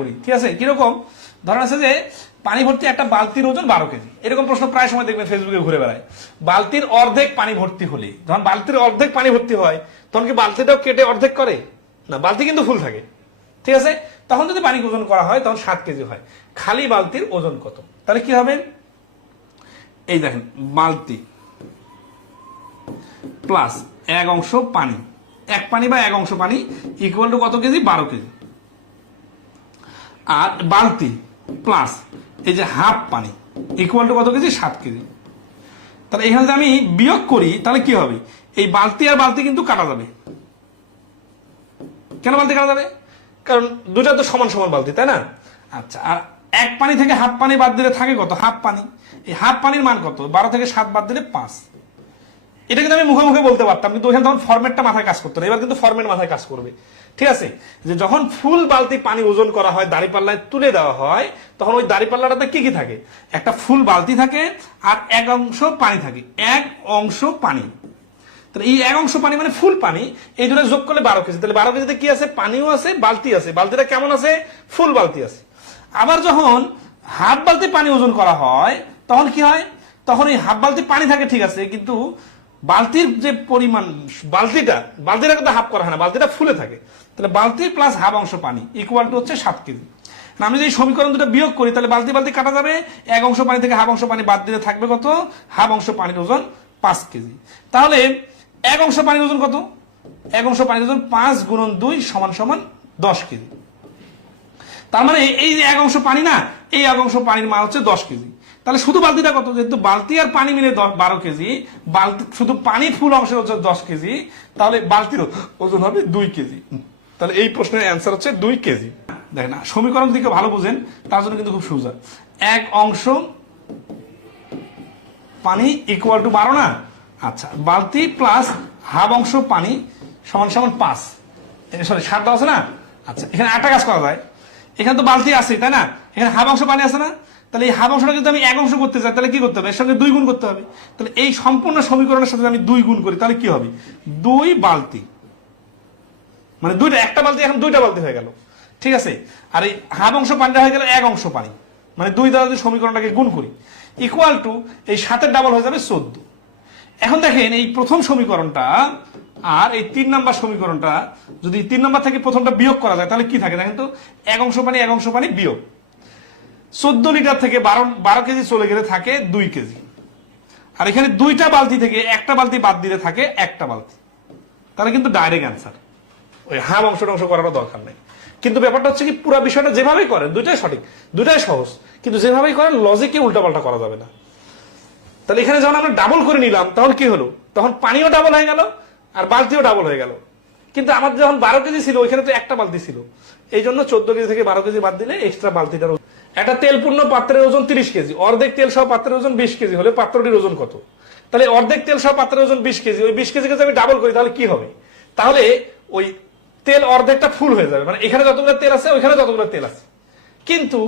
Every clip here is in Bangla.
করি, ঠিক আছে? কিরকম ধরেন আছে যে পানি ভর্তি একটা বালতির ওজন 12 কেজি, এরকম প্রশ্ন প্রায় সময় দেখবেন ফেসবুকে ঘুরে বেড়ায়। বালতির অর্ধেক পানি ভর্তি হলে, যখন বালতির অর্ধেক পানি ভর্তি হয় তখন কি বালতিটাও কেটে অর্ধেক করে না? বালতি কিন্তু ফুল থাকে, ঠিক আছে? তখন যদি পানি ওজন করা হয় তখন 7 কেজি হয়। খালি বালতির ওজন কত? তাহলে কি হবে, এই দেখেন বালতি প্লাস 1 অংশ পানি, 1 পানি বা 1 অংশ পানি ইকুয়াল টু কত কেজি? 12 কেজি। আর বালতি প্লাস এই যে হাফ পানি ইকুয়াল টু কত কেজি? 7 কেজি। তাহলে এখানে যদি আমি বিয়োগ করি তাহলে কি হবে, এই বালতি আর বালতি কিন্তু কাটা যাবে। কেন বালতি কাটা যাবে? কারণ দুটা তো সমান সমান বালতি, তাই না? আচ্ছা, আর 1 পানি থেকে হাফ পানি বাদ দিলে থাকে কত? হাফ পানি। এই হাফ পানির মান কত? 12 থেকে 7 বাদ দিলে 5। এটা কিন্তু আমি মুখে মুখে বলতে পারতাম, কিন্তু ওখানে তখন ফরম্যাটটা মাথায় কাজ করতো না। এবার কিন্তু ফরম্যাট মাথায় কাজ করবে, ঠিক আছে? যে যখন ফুল বালতি পানি ওজন করা হয়, দাঁড়িপাল্লায় তুলে দেওয়া হয়, তখন ওই দাঁড়িপাল্লাটাতে কি কি থাকে? একটা ফুল বালতি থাকে আর 1 অংশ পানি থাকে। 1 অংশ পানি, তাহলে এই 1 অংশ পানি মানে ফুল পানি, এই দুটো যোগ করলে 12 কেজি। তাহলে 12 কেজিতে কি আছে? পানিও আছে, বালতি আছে। বালতিটা কেমন আছে? ফুল বালতি আছে। আবার যখন হাফ বালতি পানি ওজন করা হয় তখন কি হয়? তখন এই হাফ বালতি পানি থাকে, ঠিক আছে, কিন্তু বালতির যে পরিমাণ, বালতিটা কিন্তু হাফ করা হয় না, বালতিটা ফুলে থাকে। তাহলে বালতি প্লাস হাফ অংশ পানি ইকুয়াল টু হচ্ছে 7 কেজি। আমি যদি সমীকরণ দুটো বিয়োগ করি তাহলে বালতি বালতি কাটা যাবে, 1 অংশ পানি থেকে হাফ অংশ পানি বাদ দিলে থাকবে কত? হাফ অংশ পানির ওজন 5 কেজি। তাহলে 1 অংশ পানির ওজন কত? 1 অংশ পানির ওজন 5 গুণন 2 সমান সমান 10 কেজি। তার মানে এই যে 1 অংশ পানি না, এই 1 অংশ পানির মান হচ্ছে 10 কেজি। তাহলে শুধু বালতিটা কত? যেহেতু বালতি আর পানি মিলে 12 কেজি, বালতি শুধু পানি ফুল অংশের ওজন 10 কেজি, তাহলে বালতির ওজন হবে 2 কেজি। তাহলে এই প্রশ্নের অ্যান্সার হচ্ছে 2 কেজি। দেখেন না, সমীকরণ দিকে ভালো বুঝেন, তার জন্য কিন্তু খুব সোজা। 1 অংশ পানি ইকুয়াল টু 12 না? আচ্ছা, বালতি প্লাস হাফ অংশ পানি সমান সমান 5, সরি 7 দেওয়া আছে না? আচ্ছা, এখানে একটা কাজ করা যায়, এখানে তো বালতি আছে, তাই না? এখানে হাফ অংশ পানি আছে না? তাহলে এই হাফ অংশটা যদি আমি 1 অংশ করতে চাই তাহলে কি করতে হবে? এর সঙ্গে 2 গুণ করতে হবে। তাহলে এই সম্পূর্ণ সমীকরণের সাথে আমি 2 গুণ করি তাহলে কি হবে? 2 বালতি, মানে একটা বালতি এখন 2টা বালতি হয়ে গেল, ঠিক আছে? আর এই হাফ অংশ পানিটা হয়ে গেল 1 অংশ পানি, মানে 2 দ্বারা যদি সমীকরণটাকে গুণ করি ইকুয়াল টু এই 7-এর ডাবল হয়ে যাবে 14। এখন দেখেন এই প্রথম সমীকরণটা আর এই 3 নাম্বার সমীকরণটা যদি 3 নাম্বার থেকে প্রথমটা বিয়োগ করা যায় তাহলে কি থাকে? দেখেন তো, 1 অংশ পানি বিয়োগ 14 লিটার থেকে 12 কেজি চলে গেলে থাকে 2 কেজি। আর এখানে 2টা বালতি থেকে একটা বালতি বাদ দিলে থাকে একটা বালতি। তাহলে কিন্তু ডাইরেক্ট অ্যান্সার, ওই হাফ অংশ করারও দরকার নেই। কিন্তু ব্যাপারটা হচ্ছে কি, পুরো বিষয়টা যেভাবেই করেন দুইটাই সঠিক, দুইটাই সহজ, কিন্তু যেভাবেই করেন লজিকে উল্টাপাল্টা করা যাবে না। তাহলে এখানে যখন আমরা ডাবল করে নিলাম তখন কি হলো? তখন পানিও ডাবল হয়ে গেল আর বালতিও ডাবল হয়ে গেল। কিন্তু আমাদের যখন 12 কেজি ছিল ওইখানে তো একটা বালতি ছিল, এই জন্য 14 কেজি থেকে 12 কেজি বাদ দিলে এক্সট্রা বালতিটার একটা তেলপূর্ণ পাত্রের ওজন 30 কেজি, অর্ধেক তেল সহ পাত্রের ওজন 20 কেজি হলে পাত্রটির ওজন কত? তাহলে অর্ধেক তেল সহ পাত্রের ওজন 20 কেজি, ওই 20 কেজি আমি ডাবল করি তাহলে কি হবে? তাহলে ওই তেল অর্ধেকটা ফুল হয়ে যাবে, মানে এখানে যতগুলো তেল আছে ওইখানে ততগুলো তেল আছে, কিন্তু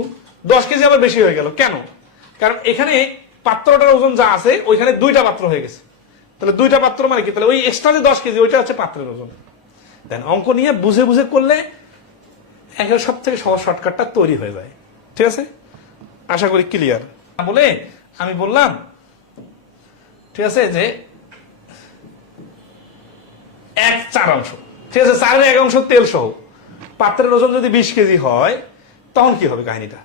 10 কেজি আবার বেশি হয়ে গেল। কেন? কারণ এখানে পাত্রটার ওজন যা আছে ওইখানে 2টা পাত্র হয়ে গেছে। তাহলে 2টা পাত্র মানে কি? তাহলে ওই এক্সট্রা যে 10 কেজি ওইটা হচ্ছে পাত্রের ওজন। দেন অঙ্ক নিয়ে বুঝে বুঝে করলে একেবারে সব থেকে সহজ শর্টকাটটা তৈরি হয়ে যায়, ঠিক আছে? আশা করি ক্লিয়ার। বলে আমি বললাম, ঠিক আছে, যে 1/4 অংশ, ঠিক আছে, 4-এর 1 অংশ তেল সহ পাত্রের ওজন যদি 20 কেজি হয় তখন কি হবে কাহিনীটা?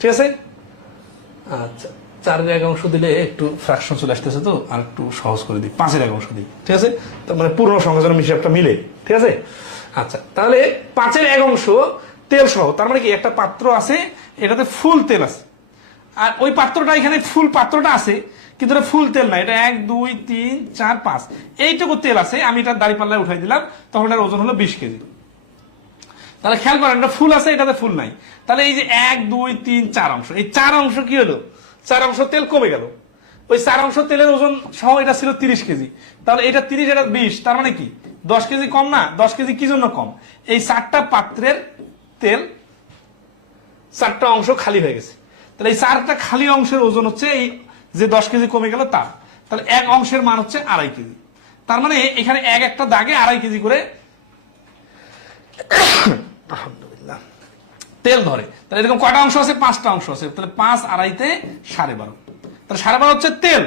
ঠিক আছে? আচ্ছা, 4-এর 1 অংশ দিলে একটু ফ্র্যাকশন চলে আসতেছে, তো আর একটু সহজ করে দিই, 5-এর 1 অংশ দিই, ঠিক আছে? তার মানে পূর্ণ সংখ্যা যেন হিসাবটা মিলে, ঠিক আছে? আচ্ছা, তাহলে 5-এর 1 অংশ তেল সহ, তার মানে কি একটা পাত্র আছে এটাতে ফুল তেল আছে, আর ওই পাত্রটা এখানে ফুল পাত্রটা আছে কিন্তু এটা ফুল তেল না, এটা 1 2 3 4 5 এইটুকু তেল আছে, আমি এটা দাঁড়িপাল্লায় উঠাই দিলাম, তখন এটার ওজন হলো 20 কেজি। তাহলে খেয়াল করেন, এটা ফুল আছে এটাতে ফুল নাই, তাহলে এই যে 1 2 3 4 অংশ, এই 4 অংশ কি হলো? 4 অংশ তেল কমে গেল। ওই 4 অংশ তেলের ওজন সহ এটা ছিল 30 কেজি, তাহলে এটা 30 এটা 20, তার মানে কি 10 কেজি কম না? 10 কেজি কি জন্য কম? এই 4টা পাত্রের তেল 4টা অংশ খালি হয়ে গেছে, তাহলে এই 4টা খালি অংশের ওজন হচ্ছে এই যে 10 কেজি কমে গেল তার, তাহলে 1 অংশের মান হচ্ছে 2.5 কেজি। তার মানে এখানে একটা দাগে 2.5 কেজি করে আলহামদুলিল্লাহ তেল ধরে, তাহলে এরকম কয়টা অংশ আছে? 5টা অংশ আছে। তাহলে 5 আড়াইতে 12.5, তাহলে 12.5 হচ্ছে তেল।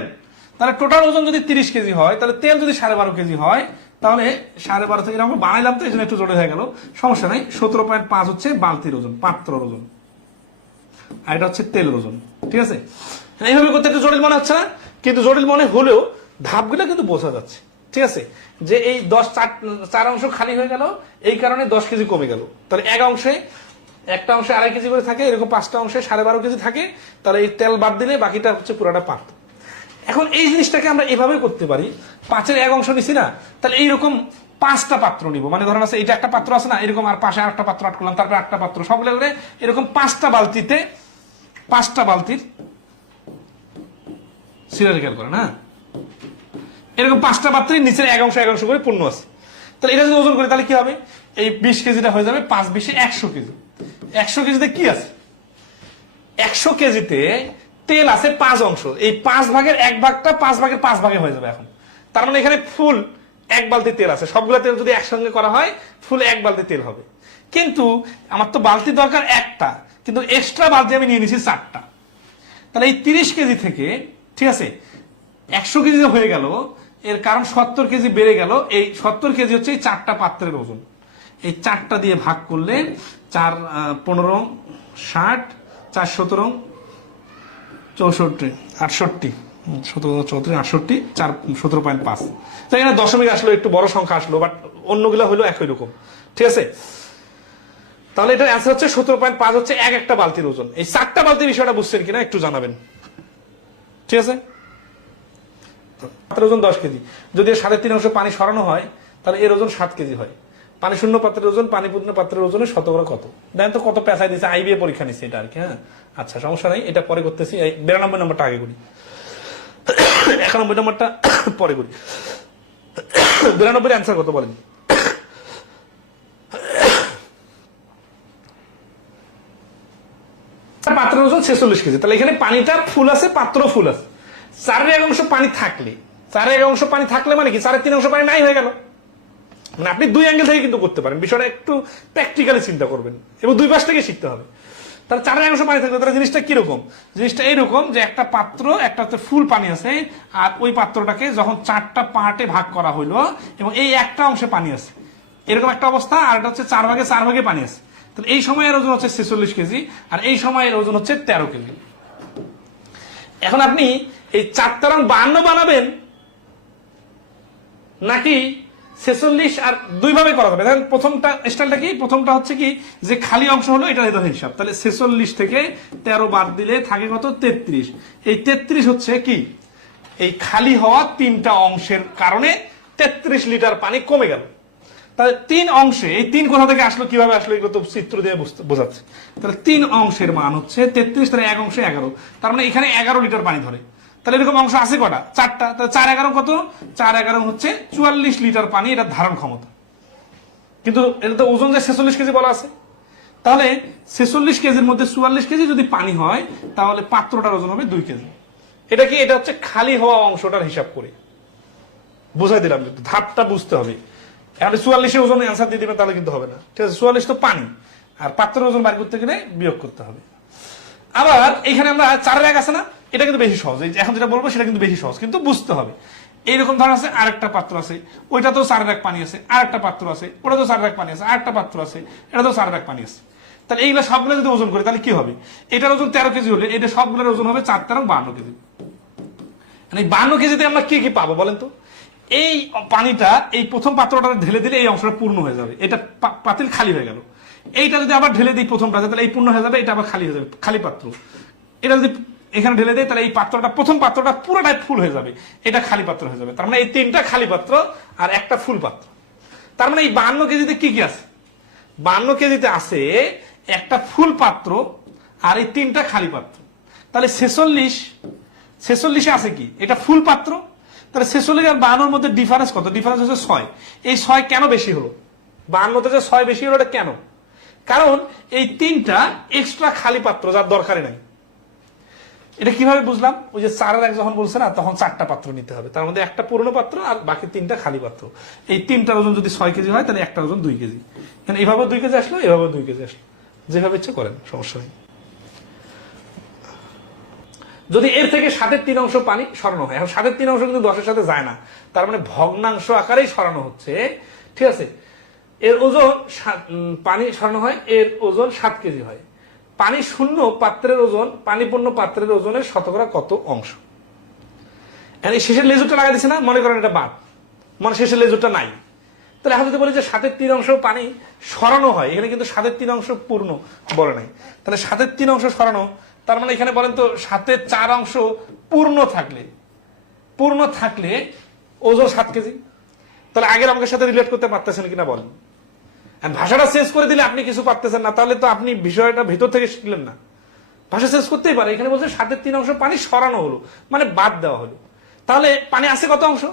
তাহলে টোটাল ওজন যদি 30 কেজি হয়, তাহলে তেল যদি 12.5 কেজি হয়, তাহলে 12.5 থেকে আমরা বানাইলাম তো এই জন্য একটু জটিল হয়ে গেল, সমস্যা নাই। 17.5 হচ্ছে বালতির ওজন, পাত্রর ওজন, আর এটা হচ্ছে তেলের ওজন। ঠিক আছে, এইভাবে করতে একটু জটিল মনে হচ্ছে না? কিন্তু জটিল মনে হলেও ধাপগুলো কিন্তু বোঝা যাচ্ছে। ঠিক আছে, যে এই 4 অংশ খালি হয়ে গেল, এই কারণে 10 কেজি কমে গেল। তাহলে একটা অংশে 2.5 কেজি করে থাকে, এরকম 5টা অংশে 12.5 কেজি থাকে। তাহলে এই তেল বাদ দিলে বাকিটা হচ্ছে পুরাটা পাত্র। এখন এই জিনিসটাকে আমরা এভাবে করতে পারি, 5-এর 1 অংশ নিছি না, তাহলে এইরকম 5টা পাত্র নিব। মানে ধরেন আছে এটা একটা পাত্র আছে না, এরকম আর পাশে আরেকটা পাত্র আট করলাম, তারপরে একটা পাত্র, সবগুলো করে এরকম 5টা বালতিতে 5টা বালতির সিরিয়াল করে না, এরকম 5টা পাত্রের নিচের 1 অংশ 1 অংশ করে পূর্ণ আছে। তাহলে এটা যদি ওজন করি তাহলে কি হবে? এই 20 কেজিটা হয়ে যাবে 5-20-এ 100 কেজি। 100 কেজিতে কি আছে? 100 কেজিতে তেল আছে 5 অংশ। এই 5 ভাগের 1 ভাগটা 5 ভাগের 5 ভাগে হয়ে যাবে এখন। তার মানে এখানে ফুল 1 বালতি তেল আছে। সবগুলো তেল যদি একসঙ্গে করা হয় ফুল 1 বালতি তেল হবে। কিন্তু আমার তো বালতি দরকার একটা, কিন্তু এক্সট্রা বালতি আমি নিয়ে নিছি 4টা। তাহলে এই 30 কেজি থেকে, ঠিক আছে, 100 কেজি হয়ে গেল, এর কারণ 70 কেজি বেড়ে গেল। এই 70 কেজি হচ্ছে এই 4টা পাত্রের ওজন। এই 4টা দিয়ে ভাগ করলে 4 15 60, 4 17 64 68, 17 34 68, 4 17.5। তো এখানে দশমিক আসলো, একটু বড় সংখ্যা আসলো, বাট অন্যগুলো হলো একই রকম। ঠিক আছে, তাহলে এটার অ্যান্সার হচ্ছে 17.5 হচ্ছে একটা বালতির ওজন। এই 4টা বালতির বিষয়টা বুঝছেন কিনা একটু জানাবেন। ঠিক আছে, পাত্রের ওজন 10 কেজি। যদি 3.5 অংশ পানি সরানো হয়, তাহলে এর ওজন 7 কেজি হয়। পানি শূন্য পাত্রের ওজন পানি পূর্ণ পাত্রের ওজনের শতকরা কত? দেখেন তো কত পেঁচাই দিচ্ছে, আইবিএ পরীক্ষা নিচ্ছে এটা আর কি। হ্যাঁ, আচ্ছা সমস্যা নাই, এটা পরে করতেছি। 92 নম্বরটা আগে করি, 91 নম্বরটা পরে করি। 92 অ্যান্সার কত বলেন? পাত্রের ওজন 46 কেজি। তাহলে এখানে পানিটা ফুল আছে, পাত্র ফুল আছে। 4-এর 1 অংশ পানি থাকলে, 4-এর 1 অংশ পানি থাকলে মানে কি 4-এর 3 অংশ পানি নাই হয়ে গেল। মানে আপনি 2 অ্যাঙ্গেল থেকে কিন্তু করতে পারেন, বিষয়টা একটু প্র্যাকটিক্যালি চিন্তা করবেন এবং 2 পাশ থেকে শিখতে হবে। তাহলে 4-এর 1 অংশ পানি থাকলে তাহলে জিনিসটা কিরকম? জিনিসটা এইরকম যে একটা পাত্র, একটাতে ফুল পানি আছে, আর ওই পাত্রটাকে যখন 4টা পার্টে ভাগ করা হইলো এবং এই একটা অংশে পানি আছে, এরকম একটা অবস্থা। আর এটা হচ্ছে 4 ভাগে পানি আছে। তাহলে এই সময়ের ওজন হচ্ছে 46 কেজি, আর এই সময়ের ওজন হচ্ছে 13 কেজি। এখন আপনি এই 4-52 বানাবেন নাকি 46 আর 2 ভাবে করা যাবে? দেখেন প্রথমটা স্টাইলটা কি, প্রথমটা হচ্ছে কি যে খালি অংশ হলো এটা হিসাব। তাহলে 46 থেকে 13 বাদ দিলে থাকে কত? 33। এই 33 হচ্ছে কি এই খালি হওয়া 3টা অংশের কারণে 33 লিটার পানি কমে গেল। তাহলে 3 অংশে, এই 3 কোথা থেকে আসলো, কিভাবে আসলো, এগুলো তো চিত্র দিয়ে বোঝাচ্ছে। তাহলে 3 অংশের মান হচ্ছে 33, তাহলে 1 অংশে 11। তার মানে এখানে 11 লিটার পানি ধরে। তাহলে এরকম অংশ আছে কটা? 4টা। তাহলে 4-11 কত? 4-11 হচ্ছে 44 লিটার পানি এটা ধারণ ক্ষমতা। কিন্তু এটা তো ওজন যে 46 কেজি বলা আছে। তাহলে 46 কেজির মধ্যে 44 কেজি যদি পানি হয়, তাহলে পাত্রটার ওজন হবে 2 কেজি। এটা কি? এটা হচ্ছে খালি হওয়া অংশটার হিসাব করে বুঝাই দিলাম, ধাপটা বুঝতে হবে। এখন 44-এর ওজন অ্যান্সার দিয়ে দিবেন তাহলে কিন্তু হবে না। ঠিক আছে, 44 তো পানি, আর পাত্রের ওজন বাইর করতে গেলে বিয়োগ করতে হবে। আবার এখানে আমরা 4-এর 1 আছে না, এটা কিন্তু বেশি সহজ। এখন যেটা বলবো সেটা কিন্তু বেশি সহজ, কিন্তু বুঝতে হবে। এইরকম ধর আছে, আরেকটা পাত্র আছে, ওইটা তো 4-এর 1 পানি আছে, আরেকটা পাত্র আছে, ওটা তো 4-এর 1 পানি আছে, আরেকটা পাত্র আছে, এটা তো 4-এর 1 পানি আছে। তাহলে এইগুলো সবগুলো যদি ওজন করি তাহলে কি হবে? এটার ওজন 13 কেজি হলে এটা সবগুলোর ওজন হবে 4-13 52 কেজি। মানে 52 কেজিতে আমরা কি কি পাবো বলেন তো? এই পানিটা এই প্রথম পাত্রটা ঢেলে দিলে এই অংশটা পূর্ণ হয়ে যাবে, এটা পাতিল খালি হয়ে গেল। এইটা যদি আবার ঢেলে দিই প্রথমটাতে, তাহলে এই পূর্ণ হয়ে যাবে, এটা আবার খালি হয়ে যাবে, খালি পাত্র। এটা যদি এখানে ঢেলে দেয়, তাহলে এই পাত্রটা, প্রথম পাত্রটা পুরোটাই ফুল হয়ে যাবে, এটা খালি পাত্র হয়ে যাবে। তার মানে এই 3টা খালি পাত্র আর একটা ফুল পাত্র। তার মানে এই 52 কেজিতে কি কি আছে? 52 কেজিতে আছে একটা ফুল পাত্র আর এই 3টা খালি পাত্র। তাহলে 46-এ আছে কি? এটা ফুল পাত্র। তাহলে 46 আর 52-এর মধ্যে ডিফারেন্স কত? ডিফারেন্স হচ্ছে 6। এই 6 কেন বেশি হলো? 52-তে যে 6 বেশি হলো, এটা কেন? কারণ এই 3টা এক্সট্রা খালি পাত্র যার দরকারই নাই। এটা কিভাবে বুঝলাম? ওই যে 4-এর 1 যখন বলছে না, তখন 4টা পাত্র নিতে হবে, তার মধ্যে একটা পুরনো পাত্র আর বাকি 3টা খালি পাত্র। এই 3টার ওজন যদি 6 কেজি হয়, তাহলে একটার ওজন 2 কেজি। মানে এইভাবে 2 কেজি আসলো, এভাবে 2 কেজি আসলো, যেভাবে ইচ্ছে করেন, সমস্যা নেই। যদি এর থেকে 7-এর 3 অংশ পানি সরানো হয়, এখন 7-এর 3 অংশ কিন্তু 10-এর সাথে যায় না, তার মানে ভগ্নাংশ আকারেই সরানো হচ্ছে, ঠিক আছে। এর ওজন পানি সরানো হয়, এর ওজন 7 কেজি হয়। পানি শূন্য পাত্রের ওজন পানিপূর্ণ পাত্রের ওজনের শতকরা কত অংশ? এই শেষের লেজুরটা লাগাই দিচ্ছে না, মনে করেন এটা বাদ, মানে শেষের লেজুরটা নাই। তাহলে এখন যদি বলি যে 7-এর 3 অংশ পানি সরানো হয়, এখানে কিন্তু 7-এর 3 অংশ পূর্ণ বলে নাই, তাহলে 7-এর 3 অংশ সরানো, তার মানে এখানে বলেন তো 7-এর 4 অংশ পূর্ণ থাকলে ওজন 7 কেজি। তাহলে আগের অঙ্কের সাথে রিলেট করতে পারতেছেন কিনা বলেন? ভাষাটা চেঞ্জ করে দিলে আপনি কিছু পারতেছেন না, তাহলে তো আপনি বিষয়টা ভিতর থেকে শিখলেন না। ভাষা চেঞ্জ করতেই পারে। এখানে বলছে 7-এর 3 অংশ পানি সরানো হলো, মানে বাদ দেওয়া হলো। তাহলে পানি আছে কত অংশ?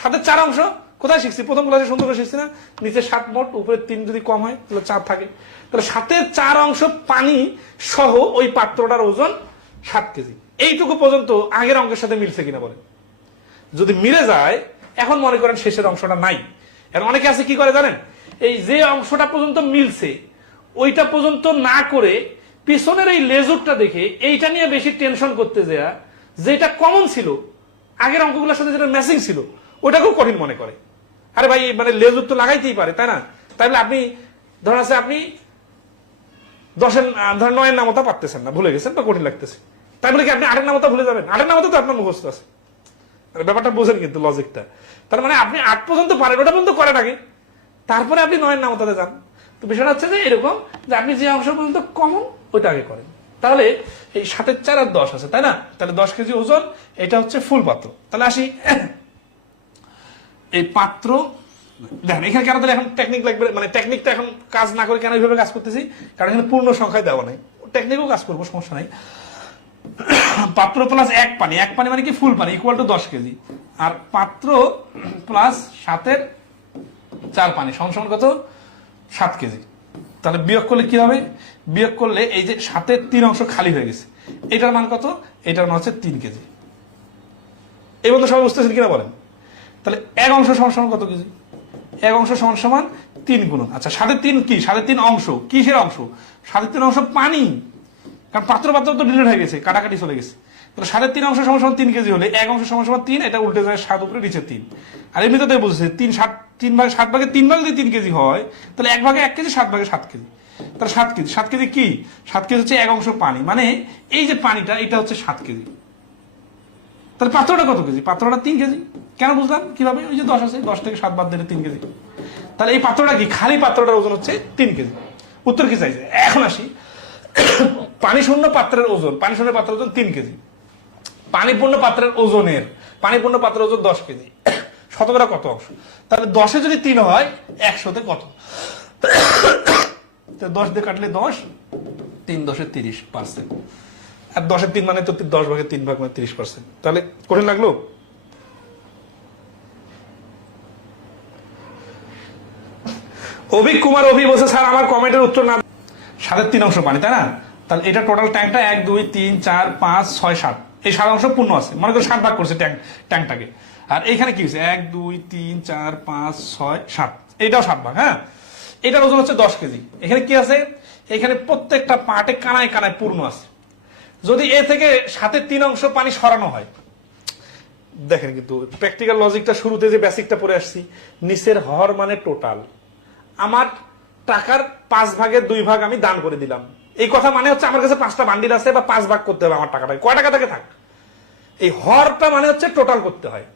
7-এর 4 অংশ। কোথায় শিখছি? প্রথম ক্লাসে সুন্দর করে শিখছি না, নিচে 7 মোট, উপরে 3 যদি কম হয় তাহলে 4 থাকে। তাহলে 7-এর 4 অংশ পানি সহ ওই পাত্রটার ওজন 7 কেজি। এইটুকু পর্যন্ত আগের অঙ্কের সাথে মিলছে কিনা বলেন? যদি মিলে যায়, এখন মনে করেন শেষের অংশটা নাই। এখন অনেকে আছে কি করে জানেন, এই যে অংশটা পর্যন্ত মিলছে ওইটা পর্যন্ত না করে পিছনের এই লেজুরটা দেখে এইটা নিয়ে বেশি টেনশন করতে যায়, যেটা কমন ছিল আগের অঙ্কগুলোর সাথে, যেটা ম্যাচিং ছিল, ওটাকেও কঠিন মনে করে। আরে ভাই, মানে লেজুর তো লাগাইতেই পারে, তাই না? তাইলে আপনি ধরেন আছে, আপনি 10-এর ধরেন 9-এর নামতা পারতেছেন না, ভুলে গেছেন বা কঠিন লাগতেছে, তাই বলে কি আপনি 8-এর নামতা ভুলে যাবেন? 8-এর নামতা তো আপনার মুখস্থ আছে, ব্যাপারটা বোঝেন কিন্তু লজিকটা। তার মানে আপনি 8 পর্যন্ত পারেন, ওটা পর্যন্ত করেন আগে, তারপরে আপনি 9-এর নামতাতে যান। তো বিষয়টা হচ্ছে যে এরকম, যে আপনি যে অংশ পর্যন্ত কমন ওইটা আগে করেন। তাহলে এই 7-এর 4 আর 10 আছে, তাই না? তাহলে 10 কেজি ওজন, এটা হচ্ছে ফুল পাত্র। তাহলে আসি, এই পাত্র দেখেন এখানে কেন, তাহলে এখন টেকনিক লাগবে, মানে টেকনিকটা এখন কাজ না করে কেন এইভাবে কাজ করতেছি, কারণ এখানে পূর্ণ সংখ্যায় দেওয়া নাই, টেকনিকও কাজ করবো, সমস্যা নাই। পাত্র প্লাস 1 পানি, 1 পানি মানে কি ফুল পানি, ইকুয়াল টু 10 কেজি। আর পাত্র প্লাস 7-এর 4 পানি সমান কত? 7 কেজি। তাহলে বিয়োগ করলে কি হবে? বিয়োগ করলে এই যে 7-এর 3 অংশ খালি হয়ে গেছে, এটার মান কত? এটার মান হচ্ছে 3 কেজি। এই বন্ধু সবাই বুঝতেছেন কিনা বলেন? তাহলে 1 অংশ সমান কত কেজি? 1 অংশ সমান 3 গুণন। আচ্ছা, 7-এর 3 কি? 7-এর 3 অংশ কিসের অংশ? 7-এর 3 অংশ পানি, কারণ পাত্র তো ডিলিট হয়ে গেছে, কাটাকাটি চলে গেছে। তাহলে 7-এর 3 অংশ সমান 3 কেজি হলে 1 অংশ সমান 3, এটা উল্টে যায় 7 উপরে নিচে 3। আর এমনিতে তো বুঝছে 3 ভাগে 7 ভাগে 3 ভাগ যদি 3 কেজি হয়, তাহলে 1 ভাগে 1 কেজি, 7 ভাগে 7 কেজি। তাহলে 7 কেজি, 7 কেজি কি? 7 কেজি হচ্ছে 1 অংশ পানি, মানে এই যে পানিটা, এটা হচ্ছে 7 কেজি। তাহলে পাত্রটা কত কেজি? পাত্রটা 3 কেজি। কেন বুঝলাম কিভাবে? ওই যে 10 আছে, 10 থেকে 7 বাদ দিলে 3 কেজি। তাহলে এই পাত্রটা কি? খালি পাত্রটার ওজন হচ্ছে 3 কেজি। উত্তর কি চাইছে? এখন আসি, পানি শূন্য পাত্রের ওজন, পানি শূন্য পাত্রের ওজন 3 কেজি, পানিপূর্ণ পাত্রের ওজনের, পানিপূর্ণ পাত্রের ওজন 10 কেজি, শতকরা কত অংশ? তাহলে 10-এ যদি 3 হয়, 100-তে কত? 10 দিয়ে কাটলে 10, 3 10-এ 30%। আর 10-এর 3 মানে তো 10 ভাগে 3 ভাগ মানে 30%। তাহলে কঠিন লাগলো? অভিক কুমার বলছে, স্যার আমার কমেন্টের উত্তর না। 7-এর 3 অংশ পানি, তাই না? তাহলে এটা টোটাল ট্যাঙ্কটা 1 2 3 4 5 6 7, এই 7 অংশ পূর্ণ আছে, মনে করো 7 ভাগ করছে ট্যাঙ্কটাকে। আর এখানে কি হয়েছে? 1 2 3 4 5 6 7, এইটাও 7 ভাগ। হ্যাঁ, এটার ওজন হচ্ছে 10 কেজি। এখানে কি আছে? এখানে প্রত্যেকটা পার্টে কানায় কানায় পূর্ণ আছে। যদি এ থেকে 7-এর 3 অংশ পানি সরানো হয়, দেখেন কিন্তু প্র্যাকটিক্যাল লজিকটা শুরুতে যে বেসিকটা পড়ে আসছি, নিচের হর মানে টোটাল, আমার টাকার 5 ভাগের 2 ভাগ আমি দান করে দিলাম, এই কথা মানে হচ্ছে আমার কাছে 5টা বান্ডিল আছে বা 5 ভাগ করতে হবে আমার টাকাটা, কয় টাকা থেকে থাক, এই হরটা মানে হচ্ছে টোটাল করতে হয়,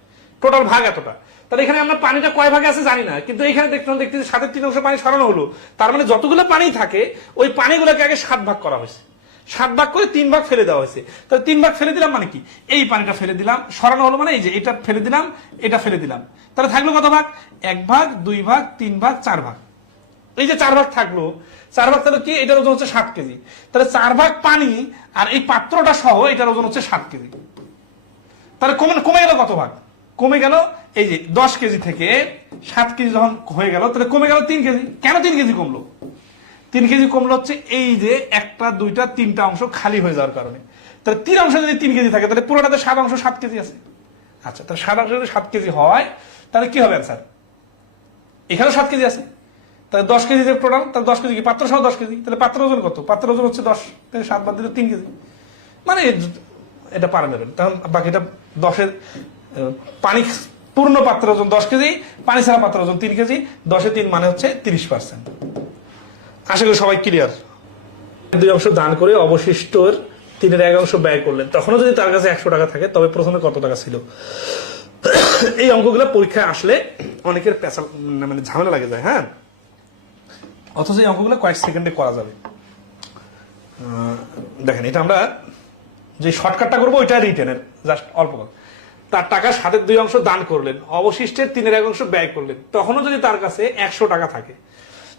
টোটাল ভাগ এতটা। তাহলে এখানে আমরা পানিটা কয় ভাগে আছে জানি না, কিন্তু এখানে দেখতেছি 7-এর 3 অংশ পানি সরানো হলো, তার মানে যতগুলো পানি থাকে ওই পানিগুলোকে আগে 7 ভাগ করা হয়েছে, 7 ভাগ করে 3 ভাগ ফেলে দেওয়া হয়েছে। তাহলে 3 ভাগ ফেলে দিলাম মানে কি? এই পানিটা ফেলে দিলাম, সরানো হলো মানে এই যে এটা ফেলে দিলাম, এটা ফেলে দিলাম, তাহলে থাকলো কত ভাগ? 1 ভাগ 2 ভাগ 3 ভাগ 4 ভাগ। এই যে 4 ভাগ থাকলো, 4 ভাগ তাহলে কি? এটার ওজন হচ্ছে 7 কেজি। তাহলে 4 ভাগ পানি আর এই পাত্রটা সহ এটার ওজন হচ্ছে 7 কেজি। তাহলে কমে গেল কত ভাগ? কমে গেল এই যে 10 কেজি থেকে 7 কেজি যখন হয়ে গেল, তাহলে কমে গেল 3 কেজি। কেন 3 কেজি কমলো? 3 কেজি কমলো হচ্ছে এই যে 1টা 2টা 3টা অংশ খালি হয়ে যাওয়ার কারণে। তাহলে 3 অংশ যদি 3 কেজি থাকে তাহলে পুরোটাতে 7 অংশ 7 কেজি আছে। আচ্ছা, তাহলে 7 অংশ যদি 7 কেজি হয় তাহলে কি হবে অ্যান্সার? এখানেও 7 কেজি আছে, তাহলে 10 কেজি যে টোটাল, তাহলে 10 কেজি কি পাত্র সহ 10 কেজি, তাহলে পাত্র ওজন কত? পাত্র ওজন হচ্ছে 10 থেকে 7 বাদ দিলে 3 কেজি, মানে এটা পারে নেবেন। তখন বাকিটা 10-এর পানি পূর্ণ পাত্র ওজন 10 কেজি, পানি ছাড়া পাত্র ওজন 3 কেজি, 10-এ 3 মানে হচ্ছে 30%। আশা করি সবাই ক্লিয়ার। 2 অংশ দান করে অবশিষ্টর 3/1 অংশ ব্যয় করলেন, তখনও যদি তার কাছে 100 টাকা থাকে তবে প্রথমে কত টাকা ছিল? এই অঙ্কগুলো পরীক্ষায় আসলে অনেকের পেশা মানে ঝামেলা লাগে যায়, হ্যাঁ, অথচ এই অঙ্কগুলো কয়েক সেকেন্ডে করা যাবে। দেখেন, এটা আমরা যে শর্টকাটটা করবো ওইটা রিটেনের জাস্ট অল্প কর। তার টাকা 7/2 অংশ দান করলেন, অবশিষ্টের 3/1 অংশ ব্যয় করলেন, তখনও যদি তার কাছে 100 টাকা থাকে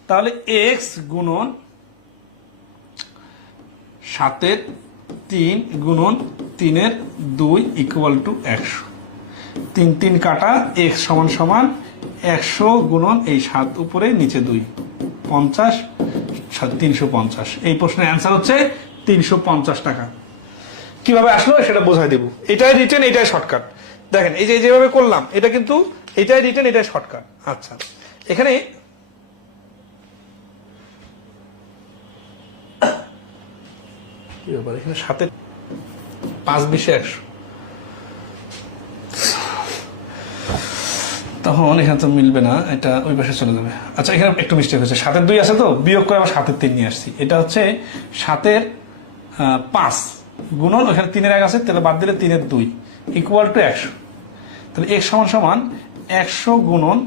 তাহলে এক্স গুণন 7/3 গুণন 3/2 ইকুয়াল টু 100। 3 3 কাটা, এক্স সমান সমান 100 গুণন এই 7 উপরে নিচে 2, 50, 350। এই প্রশ্নের অ্যান্সার হচ্ছে 350 টাকা। কিভাবে আসলো সেটা বোঝাই দেব। এটাই রিটেন, এটাই শর্টকাট। দেখেন, এই যে যেভাবে করলাম এটা কিন্তু এটাই রিটেন, এটাই শর্টকাট। আচ্ছা, এখানে কি ব্যাপার, এখানে 7 5 20 100, তখন এখানে তো মিলবে না, এটা ওই পাশে চলে যাবে। আচ্ছা, এখানে একটু মিস্টেক হয়েছে, 7/2 আছে তো বিয়োগ করে আবার 7/3 নিয়ে আসছি। এটা হচ্ছে 7/5 গুণন ওখানে 3/1 আছে, তাহলে বাদ দিলে 3/2 ইকুয়াল টু 100। তাহলে x সমান সমান 100 গুণন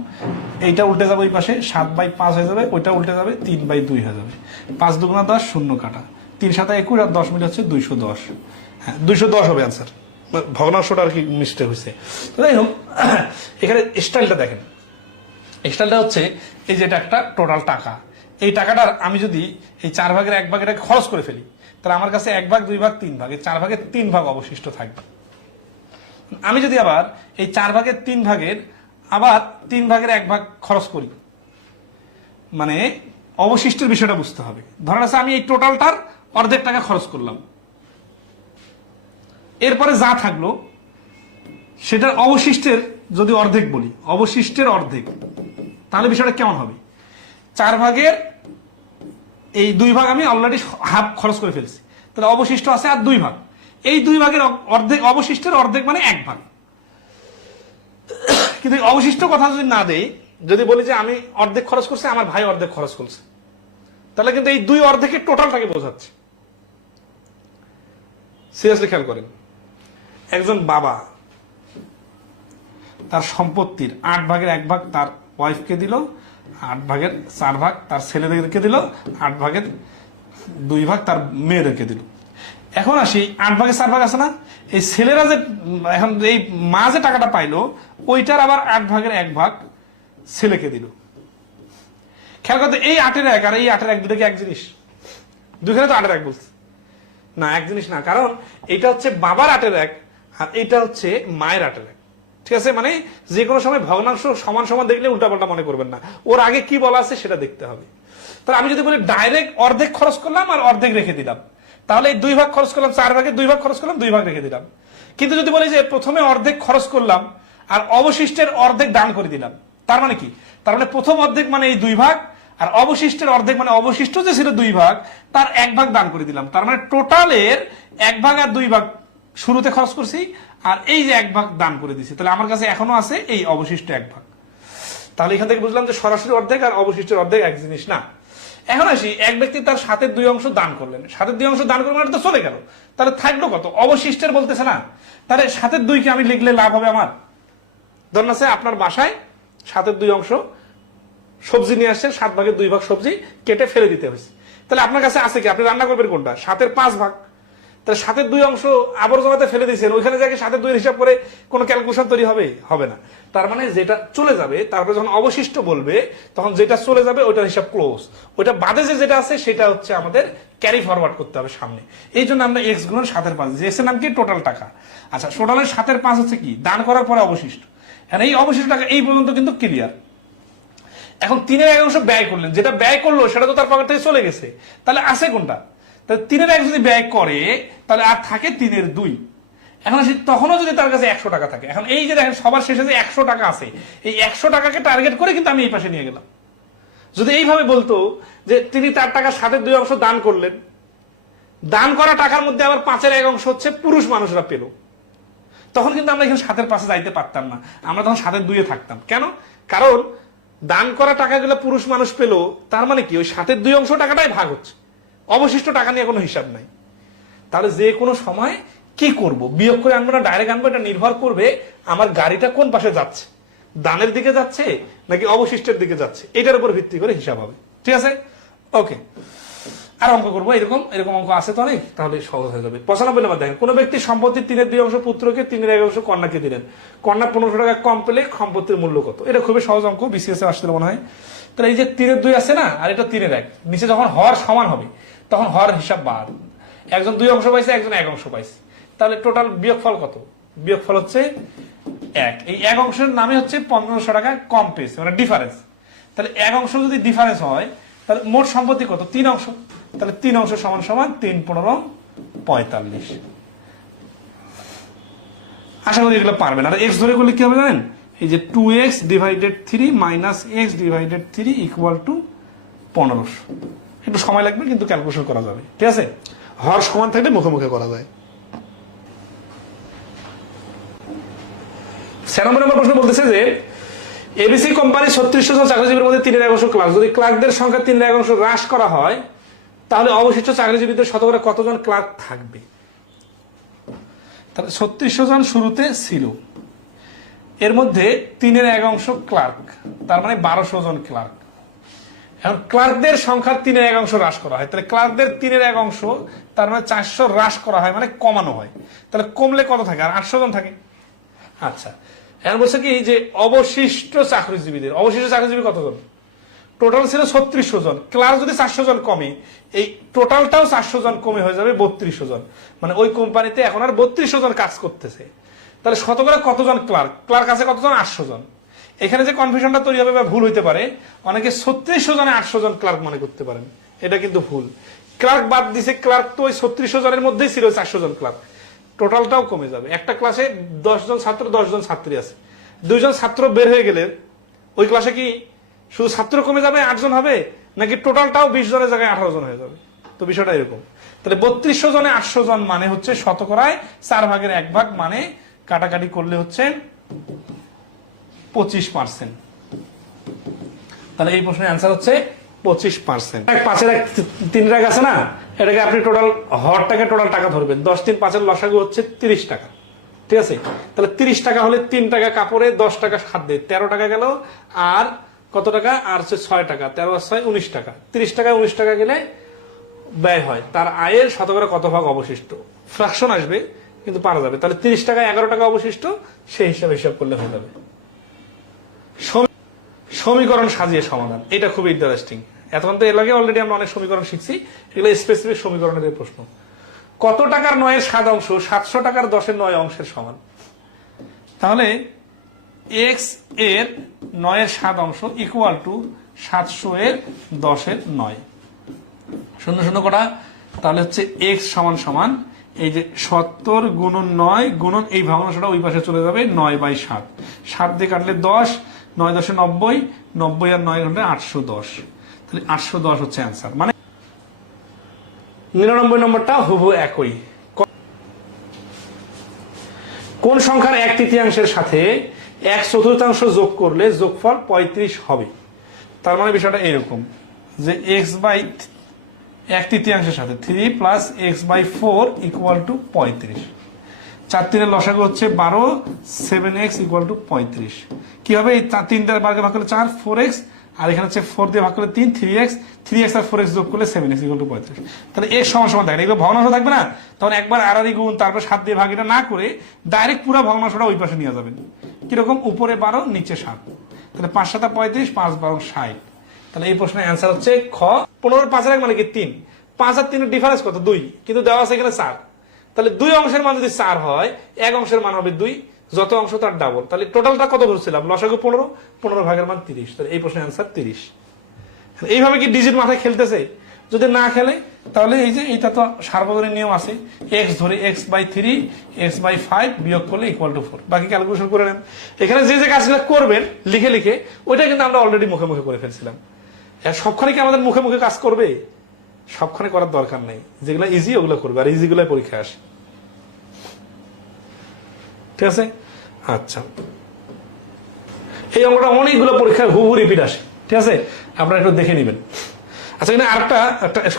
এইটা উল্টে যাবে ওই পাশে, 7/5 হয়ে যাবে, ওইটা উল্টে যাবে 3/2 হয়ে যাবে। 5 দুগুণা 10, শূন্য কাটা, 3 7 21 আর 10 মিলে হচ্ছে 210। হ্যাঁ, 210 হবে অ্যান্সার। ভগ্নাংশটা আর কি মিস্টেক হয়েছে। যাই হোক, এখানে স্টাইলটা দেখেন। স্টাইলটা হচ্ছে এই যে এটা একটা টোটাল টাকা, এই টাকাটার আমি যদি এই 4 ভাগের 1 ভাগ এটাকে খরচ করে ফেলি তাহলে আমার কাছে 1 ভাগ 2 ভাগ 3 ভাগ, এই 4 ভাগের 3 ভাগ অবশিষ্ট থাকবে। আমি যদি আবার এই 4 ভাগের 3 ভাগের আবার 3 ভাগের 1 ভাগ খরচ করি, মানে অবশিষ্টের বিষয়টা বুঝতে হবে। ধরেন আছে আমি এই টোটালটার অর্ধেক টাকা খরচ করলাম, এরপরে যা থাকলো সেটার অবশিষ্টের যদি অর্ধেক বলি, অবশিষ্টের অর্ধেক, তাহলে বিষয়টা কেমন হবে? 4 ভাগের এই 2 ভাগ আমি অলরেডি হাফ খরচ করে ফেলছি, তাহলে অবশিষ্ট আছে আর 2 ভাগ। এই 2 ভাগের অর্ধেক, অবশিষ্টের অর্ধেক মানে 1 ভাগ। কিন্তু অবশিষ্ট কথা যদি না দেই, যদি বলি যে আমি অর্ধেক খরচ করছি, আমার ভাই অর্ধেক খরচ করছে, তাহলে কিন্তু এই 2 অর্ধেকের টোটালটাকে বোঝাচ্ছে। সিরিয়াসলি খেয়াল করেন, একজন বাবা তার সম্পত্তির 8 ভাগের 1 ভাগ তার ওয়াইফকে দিল, 8 ভাগের 4 ভাগ তার ছেলেদেরকে দিল, 8 ভাগের 2 ভাগ তার মেয়েদেরকে দিল। এখন আসি 8 ভাগের 4 ভাগ আছে না, এই ছেলেরা যে এখন এই মা যে টাকাটা পাইলো ওইটার আবার 8 ভাগের 1 ভাগ ছেলেকে দিল। খেয়াল করতে, এই 8-এর 1 আর এই 8-এর 1 দুটো কি এক জিনিস? দুইখানে তো 8-এর 1 বলছে না, এক জিনিস না, কারণ এটা হচ্ছে বাবার 8-এর 1 আর এটা হচ্ছে মায়ের 8-এর 1। ঠিক আছে, মানে যে কোনো সময় ভগ্নাংশ সমান সমান দেখলে উল্টাপাল্টা মনে করবেন না, ওর আগে কি বলা আছে সেটা দেখতে হবে। তাহলে আমি যদি বলি ডাইরেক্ট অর্ধেক খরচ করলাম আর অর্ধেক রেখে দিলাম, তাহলে এই 2 ভাগ খরচ করলাম, 4 ভাগে 2 ভাগ খরচ করলাম, 2 ভাগ রেখে দিলাম। কিন্তু যদি বলি যে প্রথমে অর্ধেক খরচ করলাম আর অবশিষ্টের অর্ধেক দান করে দিলাম, তার মানে কি? তার মানে প্রথম অর্ধেক মানে এই 2 ভাগ, আর অবশিষ্টের অর্ধেক মানে অবশিষ্ট যে ছিল 2 ভাগ তার 1 ভাগ দান করে দিলাম। তার মানে টোটালের 1 ভাগ আর 2 ভাগ শুরুতে খরচ করছি, আর এই যে 1 ভাগ দান করে দিছি, তাহলে আমার কাছে এখনো আছে এই অবশিষ্ট 1 ভাগ। তাহলে এখান থেকে বুঝলাম যে সরাসরি অর্ধেক আর অবশিষ্টের অর্ধেক এক জিনিস না। এখন আসি, এক ব্যক্তি তার 7/2 অংশ দান করলেন, 7/2 অংশ দান করলেন, তো চলে গেল, তাহলে থাকলো কত? অবশিষ্টের বলতেছে না, তাহলে 7/2 কে আমি লিখলে লাভ হবে আমার? ধরুন আছে আপনার বাসায় 7/2 অংশ সবজি নিয়ে আসছেন, 7 ভাগের 2 ভাগ সবজি কেটে ফেলে দিতে হয়েছে, তাহলে আপনার কাছে আছে কি? আপনি রান্না করবেন কোনটা? 7-এর 5 ভাগ। তাহলে 7/2 অংশ আবর্জনাতে ফেলে দিয়েছেন, ওইখানে যাকে 7/2 হিসাব করে কোনো ক্যালকুলেশন তৈরি হবে? হবে না। তার মানে যেটা চলে যাবে, তারপরে যখন অবশিষ্ট বলবে তখন যেটা চলে যাবে ওইটার হিসাব ক্লোজ, ওইটা বাদে যেটা আছে সেটা হচ্ছে আমাদের ক্যারি ফরওয়ার্ড করতে হবে সামনে। এই জন্য আমরা এক্স গুণন 7/5, এক্স এর নাম কি? টোটাল টাকা। আচ্ছা, টোটালের 7/5 হচ্ছে কি? দান করার পরে অবশিষ্ট। এই অবশিষ্ট টাকা এই পর্যন্ত কিন্তু ক্লিয়ার। এখন 3/1 অংশ ব্যয় করলেন, যেটা ব্যয় করলো সেটা তো তার পকেট থেকে চলে গেছে, তাহলে আছে কোনটা? তাহলে 3/1 যদি ব্যয় করে তাহলে আর থাকে 3/2। এখন তখনও যদি তার কাছে 100 টাকা থাকে, এখন এই যে দেখেন সবার শেষে যে 100 টাকা আছে, এই 100 টাকাকে টার্গেট করে কিন্তু আমি এই পাশে নিয়ে গেলাম। যদি এইভাবে বলতো যে তিনি তার টাকার 7/2 অংশ দান করলেন, দান করা টাকার মধ্যে আবার 5/1 অংশ হচ্ছে পুরুষ মানুষরা পেল, তখন কিন্তু আমরা এখানে 7/5 যাইতে পারতাম না, আমরা তখন 7/2 থাকতাম। কেন? কারণ দান করা টাকাগুলো পুরুষ মানুষ পেল, তার মানে কি ওই 7/2 অংশ টাকাটাই ভাগ হচ্ছে, অবশিষ্ট টাকা নিয়ে কোনো হিসাব নাই। তাহলে যে কোনো সময় কি করব, বিয়োগ করে আনবো না ডাইরেক্ট আনবো, এটা নির্ভর করবে আমার গাড়িটা কোন পাশে যাচ্ছে, দানের দিকে যাচ্ছে নাকি অবশিষ্টের দিকে যাচ্ছে, এটার উপর ভিত্তি করে হিসাব হবে। ঠিক আছে, ওকে। আর অঙ্ক করবো এরকম এরকম অঙ্ক আছে তো অনেক, তাহলে সহজ হয়ে যাবে। 95 নম্বর দেখেন, কোন ব্যক্তি সম্পত্তির 3/2 অংশ পুত্রকে, 3/1 অংশ কন্যাকে দিলেন, কন্যা 1500 টাকা কম পেলে সম্পত্তির মূল্য কত? এটা খুবই সহজ অঙ্ক, বিসিএস এ আসছিল মনে হয়। তাহলে এই যে 3/2 আছে না, আর এটা 3/1, নিচে যখন হর সমান হবে তখন হর হিসাব বাদ, একজন 2 অংশ পাইছে, একজন 1 অংশ পাইছে, তাহলে টোটাল বিয়োগফল কত? বিয়োগফল হচ্ছে 1। এই 1 অংশের নামে হচ্ছে 1500 টাকা কম পেয়েছে, মানে ডিফারেন্স। তাহলে 1 অংশ যদি ডিফারেন্স হয় তাহলে মোট সম্পত্তি কত? 3 অংশ। তাহলে 3 অংশ সমান সমান 3 15 45। আশা করি এগুলো পারবেন। আর এক্স ধরে করলে কি হবে জানেন? এই যে 2x divided 3 minus x divided 3 equal to 1500। একটু সময় লাগবে কিন্তু ক্যালকুলেশন করা যাবে। ঠিক আছে, হর সমান থাকলে মুখে মুখে করা যায়। 96 নম্বর প্রশ্ন বলতেছে যে এবিসি কোম্পানি 3600 জন চাকরিজীবীর মধ্যে 3/1 অংশ ক্লার্ক, যদি ক্লার্কদের সংখ্যা 3/1 অংশ হ্রাস করা হয় তাহলে অবশিষ্ট চাকরিজীবীদের শতকরা কতজন ক্লার্ক থাকবে? তাহলে 3600 জন শুরুতে ছিল, এর মধ্যে 3/1 অংশ ক্লার্ক, তার মানে 1200 জন ক্লার্ক। এখন ক্লার্কদের সংখ্যা 3/1 অংশ হ্রাস করা হয়, তাহলে ক্লার্কদের 3/1 অংশ, তার মানে 400 হ্রাস করা হয়, মানে কমানো হয়। তাহলে কমলে কত থাকে? আর 800 জন থাকে। আচ্ছা, এখন বলছে কি যে অবশিষ্ট চাকরিজীবীদের, অবশিষ্ট চাকরিজীবী কতজন? টোটাল ছিল 3600 জন, ক্লার্ক যদি 400 জন কমে, এই টোটালটাও 400 জন কমে হয়ে যাবে 3200 জন, মানে ওই কোম্পানিতে এখন আর 3200 জন কাজ করতেছে। তাহলে শতকরা কতজন ক্লার্ক? ক্লার্ক আছে কতজন? 800 জন। এখানে যে কনফিউশনটা তৈরি হবে বা ভুল হইতে পারে, অনেকে 3600 জনে 800 জন ক্লার্ক মনে করতে পারেন, এটা কিন্তু ভুল। ক্লার্ক বাদ দিছে, ক্লার্ক তো ওই 3600 জনের মধ্যেই ছিল 400 জন ক্লার্ক, টোটালটাও কমে যাবে। একটা ক্লাসে 10 জন ছাত্র, 10 জন ছাত্রী আছে, 2 জন ছাত্র বের হয়ে গেলে ওই ক্লাসে কি শুধু ছাত্র কমে যাবে, 8 জন হবে, নাকি টোটালটাও 20 জনের জায়গায় 18 জন হয়ে যাবে? তো বিষয়টা এরকম। তাহলে 3200 জনে 800 জন মানে হচ্ছে শতকরায় 4/1 মানে কাটাকাটি করলে হচ্ছে 25%। তাহলে এই প্রশ্নের অ্যান্সার হচ্ছে 25%। 5/3 আছে না, এটাকে আপনি টোটাল হরটাকে টোটাল টাকা ধরবেন, 10 3 5 লসাগু হচ্ছে 30 টাকা। ঠিক আছে, তাহলে 30 টাকা হলে 3 টাকা কাপড়ে, 10 টাকা খাদ্যে, 13 টাকা গেল। আর কত টাকা? আর হচ্ছে 6 টাকা, 13 আর 6 19 টাকা। 30 টাকা 19 টাকা গেলে ব্যয় হয়, তার আয়ের শতকরা কত ভাগ অবশিষ্ট? ফ্র্যাকশন আসবে কিন্তু পারা যাবে। তাহলে 30 টাকা 11 টাকা অবশিষ্ট, সেই হিসাবে হিসাব করলে হয়ে যাবে। সমীকরণ সাজিয়ে সমাধান, এটা খুব ইন্টারেস্টিং। এতক্ষণ তো এর আগে অলরেডি আমরা অনেক সমীকরণ শিখছি, এগুলো স্পেসিফিক সমীকরণের প্রশ্ন। কত টাকার 9 এর 7 অংশ 700 টাকার 10 এর 9 অংশের সমান? তাহলে x এর 9 এর 7 অংশ ইকুয়াল টু 700 এর 10 এর 9। শূন্য শূন্য কটা, তাহলে হচ্ছে x সমান সমান এই যে 70 গুণন 9 গুণন এই ভগ্নাংশটা ওই পাশে চলে যাবে 9/7, 7 দিয়ে কাটলে 10, 9 10 90, 90 আর 9 হলে 810। তাহলে 810 হচ্ছে অ্যান্সার। মানে 99 নম্বরটা হুবহু একই। কোন সংখ্যার 1/3 সাথে 1/4 যোগ করলে যোগফল 35 হবে? তার মানে বিষয়টা এরকম যে x/1/3 সাথে 3 প্লাস x/4 ইকুয়াল টু 35। 4 3 লসাগু হচ্ছে 12, 7x ইকুয়াল টু 35। কি হবে? এই 3 দ্বারা ভাগ করলে 4, 4x, আর এখানে হচ্ছে 4 দিয়ে ভাগ করলে 3, 3x আর 4x যোগ করলে 7x ইকুয়াল টু 35। তাহলে x সমান সমান দেখেন, এগুলো ভগ্নাংশ থাকবে না, তখন একবার আড়াআড়ি গুণ তারপর 7 দিয়ে ভাগ, এটা না করে ডাইরেক্ট পুরো ভগ্নাংশটা ওই পাশে নিয়ে যাবেন। কিরকম? উপরে 12 নিচে 7, তাহলে 5 7 35, 5 12 60। তাহলে এই প্রশ্নের অ্যান্সার হচ্ছে খ। 15 5/1 মানে কি 3, 5 আর 3 এর ডিফারেন্স কত? 2, কিন্তু দেওয়া আছে এখানে 4। তাহলে 2 অংশের মান যদি 4 হয়, 1 অংশের মান হবে 2, যত অংশ তার ডাবল। তাহলে টোটালটা কত ধরছিলাম? লসাগু 15, 15 ভাগের মান 30। তাহলে এই প্রশ্নের অ্যান্সার 30। এইভাবে কি ডিজিট মাথায় খেলতেছে? যদি না খেলে তাহলে এই যে এটা তো সার্বজনীন নিয়ম আছে, এক্স ধরে x/3 x/5 বিয়োগ করলে ইকুয়াল টু 4। বাকি ক্যালকুলেশন করে নেন। এখানে যে যে কাজগুলো করবেন লিখে লিখে, ওইটা কিন্তু আমরা অলরেডি মুখে মুখে করে ফেলছিলাম। সবখানে কি আমাদের মুখে মুখে কাজ করবে? সবখানে করার দরকার নেই, যেগুলো ইজি ওগুলো করবে, আর ইজি গুলাই পরীক্ষা আসে। ঠিক আছে, আচ্ছা এই অঙ্কটা অনেকগুলো পরীক্ষায় হুবহু রিপিট আসে। ঠিক আছে, আপনারা একটু দেখে নেবেন। আচ্ছা, এখানে আরেকটা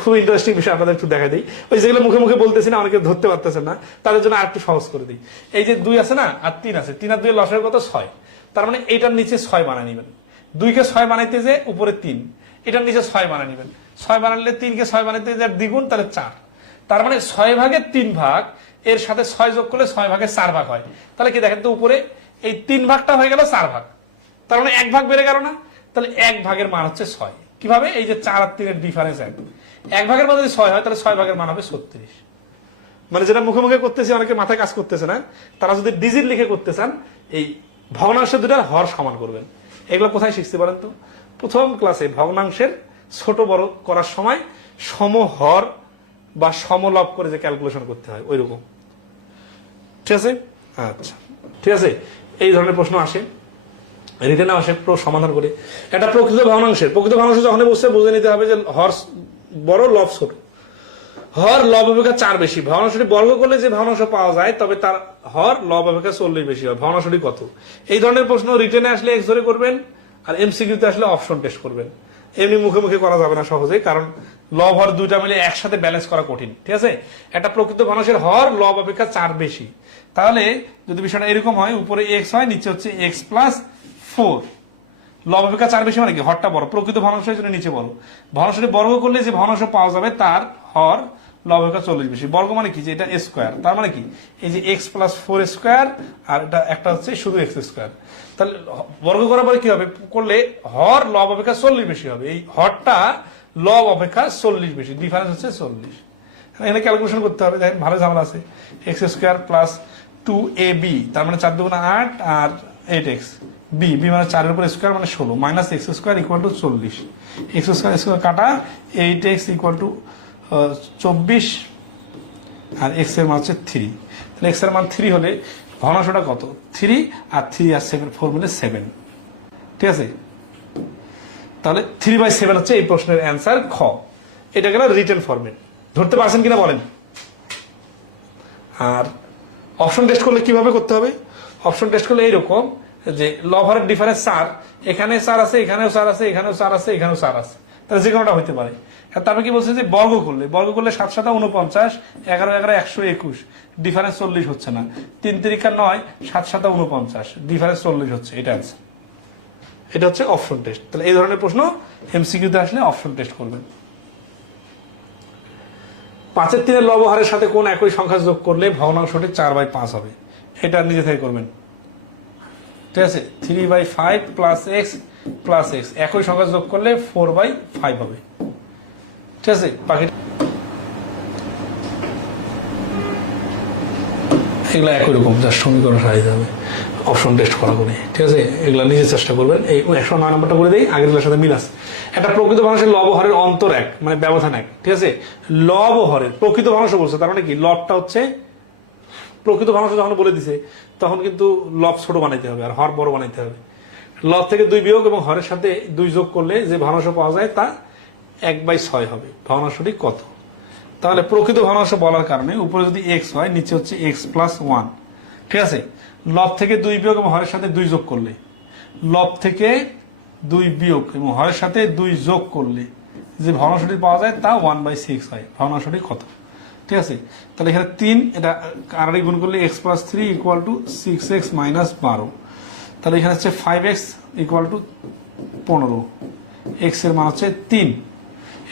খুব ইন্টারেস্টিং বিষয় আপনাদের একটু দেখা দিই। ওই যেগুলো মুখে মুখে বলতেছি না, অনেকে ধরতে পারতেছেন না, তাদের জন্য আরেকটু সহজ করে দিই। এই যে 2 আছে না, আর 3 আছে, 3 আর 2 এর লসাগু কত? 6। তার মানে এইটার নিচে 6 বানায় নেবেন। 2 কে 6 বানাইতে যে উপরে 3, এটার নিচে 6 বানায় নেবেন। 6 বানালে 3 কে 6 বানাইতে যে দ্বিগুণ, তাহলে 4। তার মানে 6 ভাগের 3 ভাগ, এর সাথে 6 যোগ করলে 6 ভাগের 4 ভাগ হয়। তাহলে কি দেখেন তো, উপরে এই 3 ভাগটা হয়ে গেল 4 ভাগ, তার মানে 1 ভাগ বেড়ে গেল না? তাহলে 1 ভাগের মান হচ্ছে 6। কিভাবে? এই যে 4 আর 3 এর ডিফারেন্স 1 ভাগের মান যদি 6 হয়, তাহলে 6 ভাগের মান হবে 36। মানে যেটা মুখে মুখে করতেছি, অনেকে মাথায় কাজ করতেছে না, তারা যদি ডিজিট লিখে করতে চান, এই ভগ্নাংশ দুটার হর সমান করবেন। এগুলো কোথায় শিখতে পারেন? তো প্রথম ক্লাসে ভগ্নাংশের ছোট বড় করার সময় সমহর বা সমলব করে যে ক্যালকুলেশন করতে হয়, ওই রকম। ঠিক আছে, আচ্ছা ঠিক আছে, এই ধরনের প্রশ্ন আসে, রিটেনে আসে সমাধান করে। এটা প্রকৃত ভগ্নাংশ যখন বসছে, বুঝে নিতে হবে যে হর বড় লব ছোট। হর লব অপেক্ষা 4 বেশি। ভগ্নাংশটি বর্গ করলে যে ভগ্নাংশ পাওয়া যায়, তবে তার হর লব অপেক্ষা 40 বেশি হয়। ভগ্নাংশটি কত? এই ধরনের প্রশ্ন রিটেনে আসলে এক্স ধরে করবেন, আর এমসিকিউতে আসলে অপশন টেস্ট করবেন। এমনি মুখে মুখে করা যাবে না সহজে, কারণ লব হর দুইটা মিলে একসাথে ব্যালেন্স করা কঠিন। ঠিক আছে, একটা প্রকৃত ভগ্নাংশের হর লব অপেক্ষা 4 বেশি। তাহলে যদি বিষয়টা এরকম হয়, উপরে এক্স হয়, নিচে হচ্ছে x+4, লব অপেক্ষা 4 বেশি মানে কি? হরটা বড়, প্রকৃত ভগ্নাংশের জন্য নিচে বড়। ভগ্নাংশটি বর্গ করলে যে ভগ্নাংশ পাওয়া যাবে, তার হর লব অপেক্ষা 40 বেশি। বর্গ মানে কি? যে এটা স্কোয়ার, তার মানে কি? এই যে x+4 স্কোয়ার, আর এটা একটা হচ্ছে শুধু x স্কোয়ার। তাহলে বর্গ করার পরে কি হবে? করলে হর লব অপেক্ষা 40 বেশি হবে। এই হরটা লব অপেক্ষা 40 বেশি, ডিফারেন্স হচ্ছে 40। এখানে ক্যালকুলেশন করতে হবে, দেখেন ভালো ঝামেলা আছে। x স্কোয়ার প্লাস 2ab, তার মানে 4 দুগুণা 8 আর 8x, বি মানে 4 এর উপর স্কোয়ার মানে 16, minus x square equal to 40। x square কাটা, 8x equal to 24, R x এর মান হচ্ছে 3। তাহলে x এর মান 3 হলে ভগ্নাংশটা কত? 3 আর 3 আর 7, 4 মিলে 7। ঠিক আছে, তাহলে 3/7 হচ্ছে এই প্রশ্নের অ্যান্সার খ। এটা গেল রিটেন ফরম্যাট। ধরতে পারছেন কিনা বলেন? আর অপশন টেস্ট করলে কিভাবে করতে হবে? অপশন টেস্ট করলে এইরকম, যে লব হরের ডিফারেন্স 4, এখানে 4 আছে, এখানেও 4 আছে, এখানেও 4 আছে, এখানেও 4 আছে, তাহলে যে কোনোটা হইতে পারে। তারপরে কি বলছে? যে বর্গ করলে 7 7 49, 11 11 121, ডিফারেন্স 40 হচ্ছে না। 3 3 9, 7 7 49, ডিফারেন্স 40 হচ্ছে। এটা আনসার। এটা হচ্ছে অপশন টেস্ট। তাহলে এই ধরনের প্রশ্ন এমসিকিউতে আসলে অপশন টেস্ট করবেন। 5 এর 3 লব হরের সাথে কোন একই সংখ্যা যোগ করলে ভগ্নাংশটি 4/5 হবে? এটা নিজে থেকে করবেন। ঠিক আছে, 3/5 প্লাস এক্স প্লাস এক্স, একই সংখ্যা যোগ করলে 4/5 হবে। ঠিক আছে, বাকি এগুলো একই রকম, যার সমীকরণ সাজাতে হবে অপশন টেস্ট করা করে। ঠিক আছে, এগুলো নিজে চেষ্টা করবেন। এই 109 নম্বরটা করে দেই, আগের সাথে মিল আছে। একটা প্রকৃত ভগ্নাংশের লব হরের অন্তর 1, মানে ব্যবধান 1। ঠিক আছে, লব হরের প্রকৃত ভগ্নাংশ বলছে, তার মানে কি? লবটা হচ্ছে প্রকৃত ভগ্নাংশ যখন বলে দিছে, তখন কিন্তু লব ছোট বানাইতে হবে আর হর বড় বানাইতে হবে। লব থেকে 2 বিয়োগ এবং হরের সাথে 2 যোগ করলে যে ভগ্নাংশ পাওয়া যায়, তা 1/6 হবে। ভগ্নাংশটি কত? তাহলে প্রকৃত ভগ্নাংশ বলার কারণে উপরে যদি x হয়, নিচে হচ্ছে x+1। ঠিক আছে, লব থেকে 2 বিয়োগ এবং হরের সাথে 2 যোগ করলে, লব থেকে 2 বিয়োগ এবং হরের সাথে 2 যোগ করলে যে ভগ্নাংশটি পাওয়া যায়, তা 1/6 হয়। ভগ্নাংশটি কত? ঠিক আছে, তাহলে এখানে 3, এটা কারারি গুণ করলে x+3 ইকুয়াল টু 6x - 12। তাহলে এখানে হচ্ছে 5x ইকুয়াল টু 15, x এর মান হচ্ছে 3।